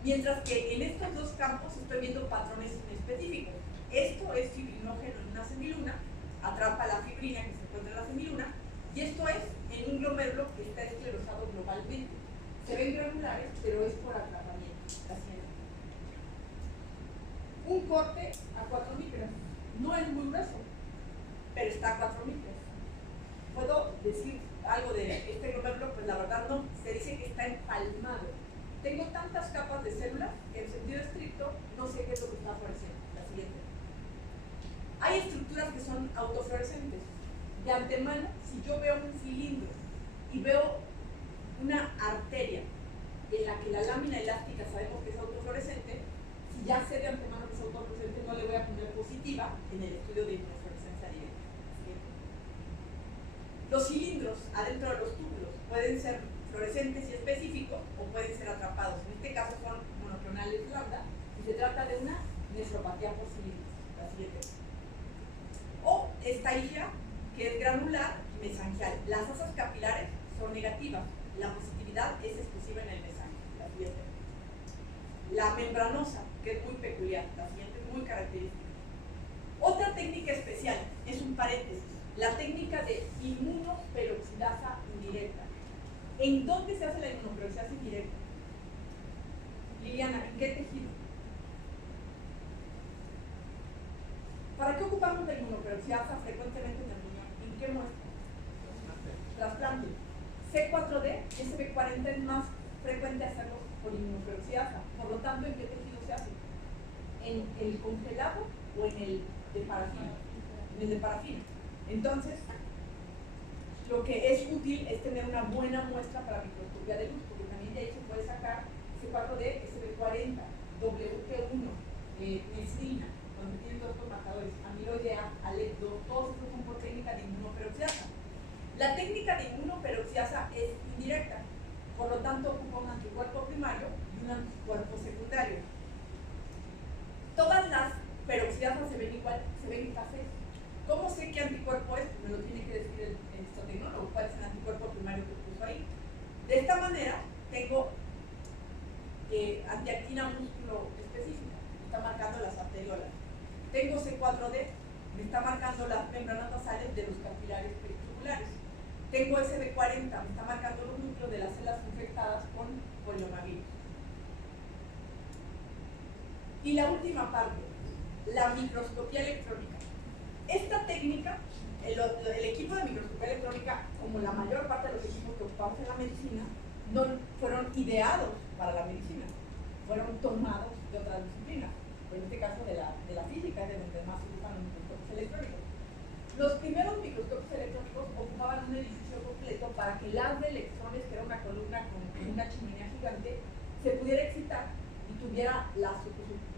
Mientras que en estos dos campos estoy viendo patrones específicos. Esto es fibrinógeno en una semiluna, atrapa la fibrina que se encuentra en la semiluna, y esto es en un glomérulo que está esclerosado globalmente. Se ven granulares, pero es por atrapamiento. Un corte a 4 micras. No es muy grueso, pero está a 4 micras. ¿Puedo decir algo de este glomérulo? Pues la verdad no. Se dice que está empalmado. Tengo tantas capas de células que en sentido estricto no sé qué es lo que está fluoresciendo. La siguiente. Hay estructuras que son autofluorescentes. De antemano, si yo veo un cilindro y veo una arteria en la que la lámina elástica sabemos que es autofluorescente, si ya sé de antemano que es autofluorescente, no le voy a poner positiva en el estudio de inmunofluorescencia directa. Los cilindros adentro de los túbulos pueden ser fluorescentes y específicos o pueden ser atrapados. En este caso son monoclonales lambda y se trata de una nefropatía por cilindros. La siguiente. estagia, que es granular, y mesangial. Las asas capilares son negativas. La positividad es exclusiva en el mesangio. La siguiente. La membranosa, que es muy peculiar. La siguiente es muy característica. Otra técnica especial es un paréntesis. La técnica de inmunoperoxidasa indirecta. ¿En dónde se hace la inmunoperoxidasa indirecta? Liliana, ¿en qué tejido? ¿Para qué ocupamos la inmunoperoxidasa frecuentemente en el riñón? ¿En qué muestra? Trasplante. C4D, SB40 es más frecuente hacerlo por inmunoperoxidasa. Por lo tanto, ¿en qué tejido se hace? ¿En el congelado o en el de parafina? En el de parafina. Entonces, lo que es útil es tener una buena muestra para microscopía de luz, porque también de ahí se puede sacar C4D, SB40, WT1, mesrina, donde tienen todos estos marcadores, amiloide A, ALEC2, todos estos son por técnica de inmunoperoxidasa. La técnica de inmunoperoxidasa es indirecta, por lo tanto ocupa un anticuerpo primario y un anticuerpo secundario. Todas las peroxidasas se ven igual, se ven cafés. ¿Cómo sé qué anticuerpo es? Me lo tiene que decir el histotecnólogo, cuál es el anticuerpo primario que puso ahí. De esta manera tengo antiactina músculo específica, me está marcando las arteriolas. Tengo C4D, me está marcando las membranas basales de los capilares periculares. Tengo SB40, me está marcando los núcleos de las células infectadas con poliomavirus. Y la última parte, la microscopía electrónica. Esta técnica, el equipo de microscopía electrónica, como la mayor parte de los equipos que ocupamos en la medicina, no fueron ideados para la medicina, fueron tomados de otras disciplinas, en este caso de la física, de donde más se usan los microscopios electrónicos. Los primeros microscopios electrónicos ocupaban un edificio completo para que el haz de electrones, que era una columna con una chimenea gigante, se pudiera excitar y tuviera la suficiente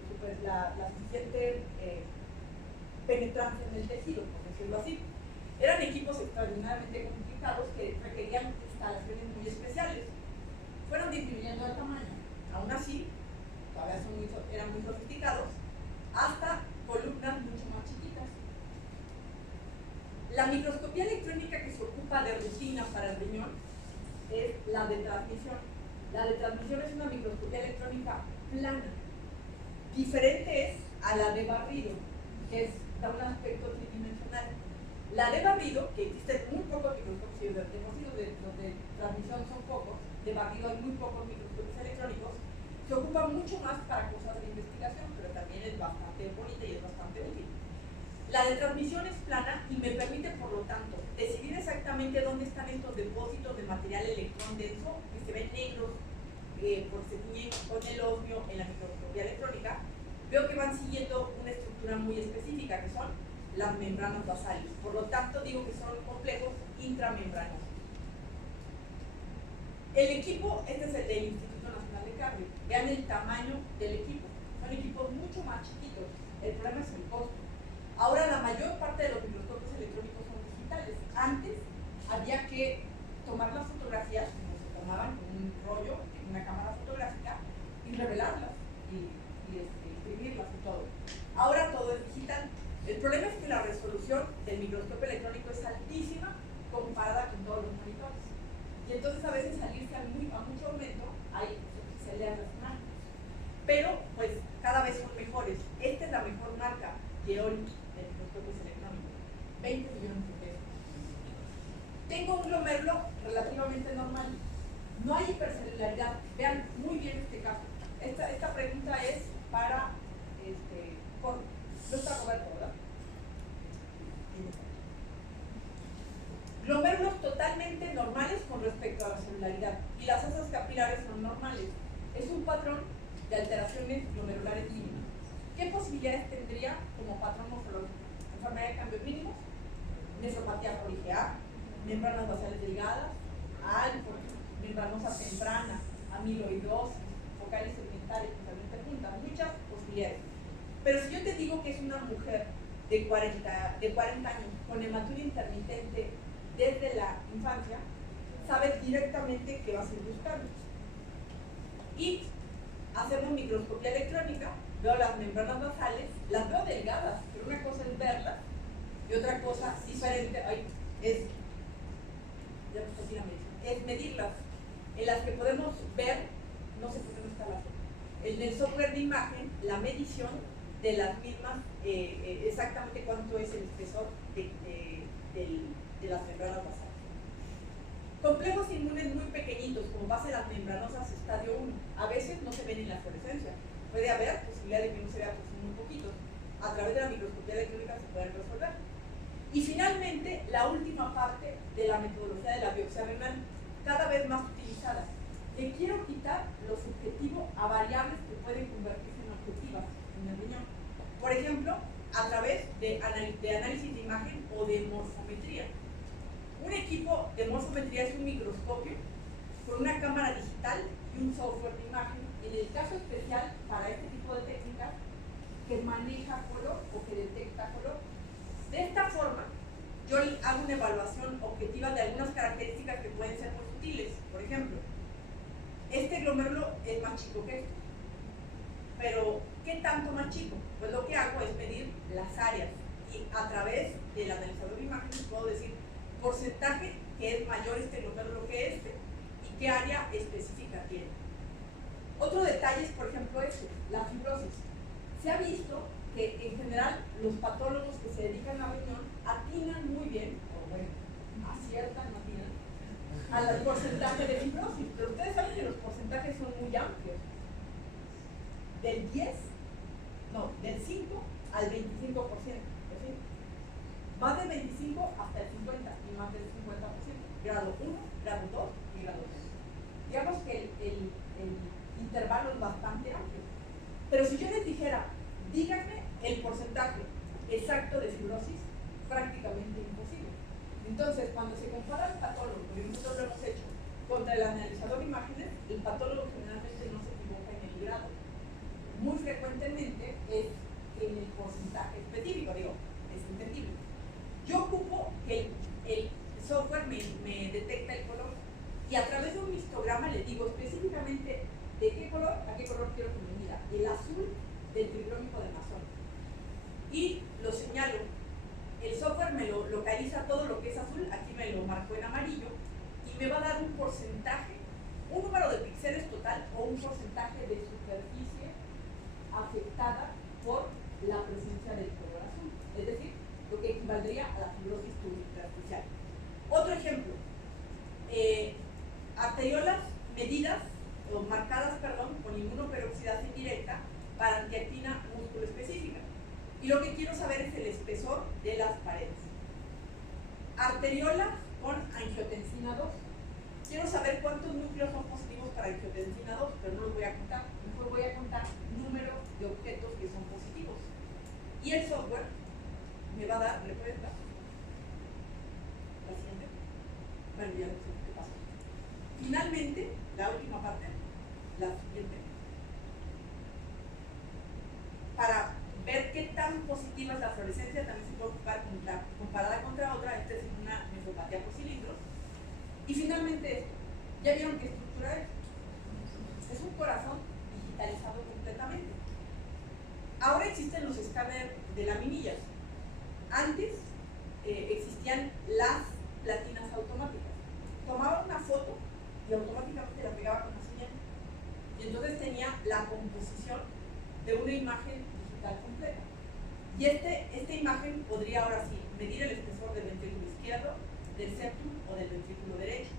penetrancia en el tejido, por decirlo así. Eran equipos extraordinariamente complicados que requerían instalaciones muy especiales. Fueron disminuyendo de tamaño. Aún así, todavía eran muy sofisticados, hasta columnas mucho más chiquitas. La microscopía electrónica que se ocupa de rutina para el riñón es la de transmisión. La de transmisión es una microscopía electrónica plana. Diferente es a la de barrido, que da un aspecto tridimensional. La de barrido, que existen muy pocos microscopios, los de transmisión son pocos, de barrido hay muy pocos microscopios electrónicos, se ocupa mucho más para cosas de investigación, pero también es bastante bonita y es bastante útil. La de transmisión es plana y me permite, por lo tanto, decidir exactamente dónde están estos depósitos de material electrón denso, que se ven negros, porque se tiñen con el osmio en la microscopía electrónica. Veo que van siguiendo una estructura muy específica, que son las membranas basales. Por lo tanto, digo que son complejos intramembranos. El equipo, este es el del Instituto Nacional de Cardio. Vean el tamaño del equipo. Son equipos mucho más chiquitos. El problema es el costo. Ahora, la mayor parte de los microscopios electrónicos son digitales. Antes, había que tomar las fotografías, como se tomaban con un rollo, en una cámara fotográfica, y revelarlas, y imprimirlas y todo. Ahora todo es digital. El problema es que la resolución del microscopio electrónico es altísima comparada con todos los monitores. Y entonces a veces salirse a mucho aumento hay píxeles imágenes. Pero pues cada vez son mejores. Esta es la mejor marca de hoy de microscopios electrónicos. 20 millones de pesos. Tengo un glomérulo relativamente normal. No hay hipercelularidad. Vean muy bien este caso. Esta pregunta es para no está Roberto, ¿verdad? Glomérulos totalmente normales con respecto a la celularidad y las asas capilares son normales. Es un patrón de alteraciones glomerulares mínimas. ¿Qué posibilidades tendría como patrón morfológico? Enfermedad de cambios mínimos, nefropatía por IgA, membranas basales delgadas, alfa, membranosa temprana, amiloidosis, focales segmentales, totalmente juntas, muchas posibilidades. Pero si yo te digo que es una mujer de 40 años con hematura intermitente desde la infancia, sabes directamente qué vas a ir buscando. Y hacemos microscopía electrónica, veo las membranas basales, las veo delgadas, pero una cosa es verlas y Y otra cosa diferente es medirlas, en las que podemos ver, no sé por qué no está la foto, en el software de imagen, la medición de las mismas, exactamente cuánto es el espesor de las membranas basales. Complejos inmunes muy pequeñitos, como base de las membranosas estadio 1, a veces no se ven en la fluorescencia. Puede haber posibilidad de que no se vea pues, muy poquitos. A través de la microscopía electrónica se pueden resolver. Y finalmente, la última parte de la metodología de la biopsia renal, cada vez más utilizada. Le quiero quitar lo subjetivo a variables que pueden convertirse en objetivas en el riñón. Por ejemplo, a través de análisis de imagen o de morfometría. Un equipo de morfometría es un microscopio con una cámara digital y un software de imagen, en el caso especial para este tipo de técnicas que maneja color o que detecta color. De esta forma, yo hago una evaluación objetiva de algunas características que pueden ser muy sutiles. Por ejemplo, este glomérulo es más chico que esto. Pero, ¿qué tanto más chico? Pues lo que hago es medir las áreas y a través del analizador de imágenes puedo decir porcentaje que es mayor este glomérulo que este y qué área específica tiene. Otro detalle es, por ejemplo, la fibrosis. Se ha visto que en general los patólogos que se dedican a riñón atinan muy bien, o bueno, aciertan, no atinan, al porcentaje de fibrosis. Pero ustedes saben que los porcentajes son muy amplios. Del 5 al 25%. ¿Sí? Más del 25 hasta el 50 y más del 50%. Grado 1, grado 2 y grado 3. Digamos que el intervalo es bastante amplio. Pero si yo les dijera, díganme el porcentaje exacto de fibrosis, prácticamente imposible. Entonces, cuando se compara el patólogo, y nosotros lo hemos hecho, contra el analizador de imágenes, el patólogo generalmente no se equivoca en el grado. Muy frecuentemente es en el porcentaje específico, digo, es entendible. Yo ocupo que el software me detecta el color y a través de un histograma le digo específicamente de qué color a qué color quiero que me mida. El azul del trigrómico de Masón. Y lo señalo. El software me lo localiza todo lo que es azul, aquí me lo marcó en amarillo y me va a dar un porcentaje, un número de píxeles total o un porcentaje de superficie afectada por la presencia del color azul, es decir, lo que equivaldría a la fibrosis superficial. Otro ejemplo, arteriolas medidas o marcadas, con inmunoperoxidasa indirecta para antiactina músculo específica. Y lo que quiero saber es el espesor de las paredes. Arteriolas con angiotensina 2. Quiero saber cuántos núcleos son positivos para angiotensina 2, pero no los voy a contar. Mejor voy a contar número de objetos que son positivos. Y el software me va a dar, ¿le puedes dar? La siguiente. Bueno, ya no sé qué pasó. Finalmente, la última parte, la siguiente. Para ver qué tan positiva es la fluorescencia, también se puede ocupar comparada contra otra. Esta es una nefropatía por cilindros. Y finalmente esto. ¿Ya vieron qué estructura es? Es un corazón digitalizado completamente. Ahora existen los escáneres de laminillas. Antes existían las platinas automáticas. Tomaba una foto y automáticamente la pegaba con la señal. Y entonces tenía la composición de una imagen digital completa. Y esta imagen podría ahora sí medir el espesor del ventrículo izquierdo, del septum o del ventrículo derecho.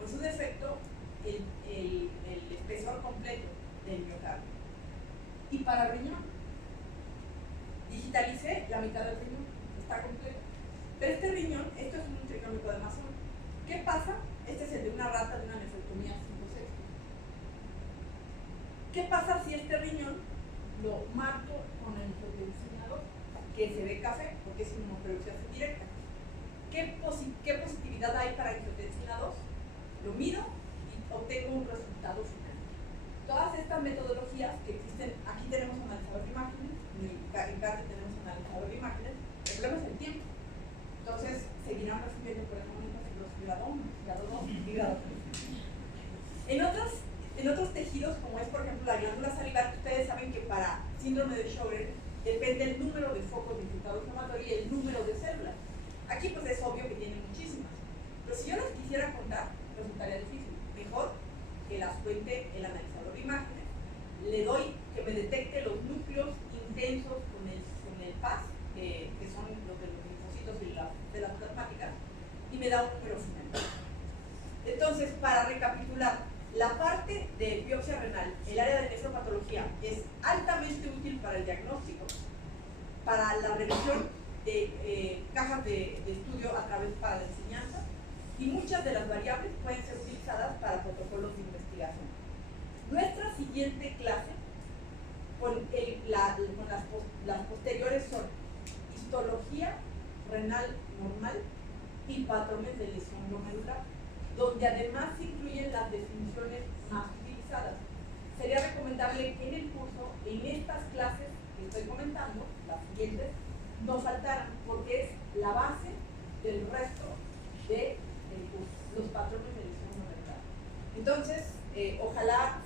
Por su defecto, el espesor completo del miocardio. Y para riñón, digitalicé la mitad del riñón, está completo. Pero este riñón, esto es un trigrómico de Masón. ¿Qué pasa? Este es el de una rata de una nefrectomía 5/6. ¿Qué pasa si este riñón lo marco con el angiotensina 2, que se ve café porque es inmunoperoxidasa indirecta? ¿Qué positividad hay para angiotensina 2? Lo mido y obtengo un resultado final. Todas estas metodologías que existen, aquí tenemos analizador de imágenes, en CARTE tenemos analizador de imágenes, el problema es el tiempo. Entonces, seguirán recibiendo por el momento fibrosis grado 1, grado 2 y grado 3. En otros tejidos, como es por ejemplo la glándula salivar, ustedes saben que para síndrome de Sjögren depende el número de focos de infiltrado inflamatorio y el número de células. Aquí pues es obvio que tiene muchísimas, pero si yo las quisiera contar, resultaría difícil. Mejor que las cuente el analizador de imágenes, le doy que me detecte los núcleos intensos con el PAS, que son los de los linfocitos y de las plasmáticas, y me da un número final. Entonces, para recapitular, la parte de biopsia renal, el área de nefropatología, es altamente útil para el diagnóstico, para la revisión de cajas de estudio a través para la enseñanza, y muchas de las variables pueden ser utilizadas para protocolos de investigación. Nuestra siguiente clase con las posteriores son histología renal normal y patrones de lesión glomerular, donde además se incluyen las definiciones más utilizadas. Sería recomendable que en el curso, en estas clases que estoy comentando, las siguientes, no faltaran, porque es la base del resto del curso, los patrones de lesión glomerular. Entonces, ojalá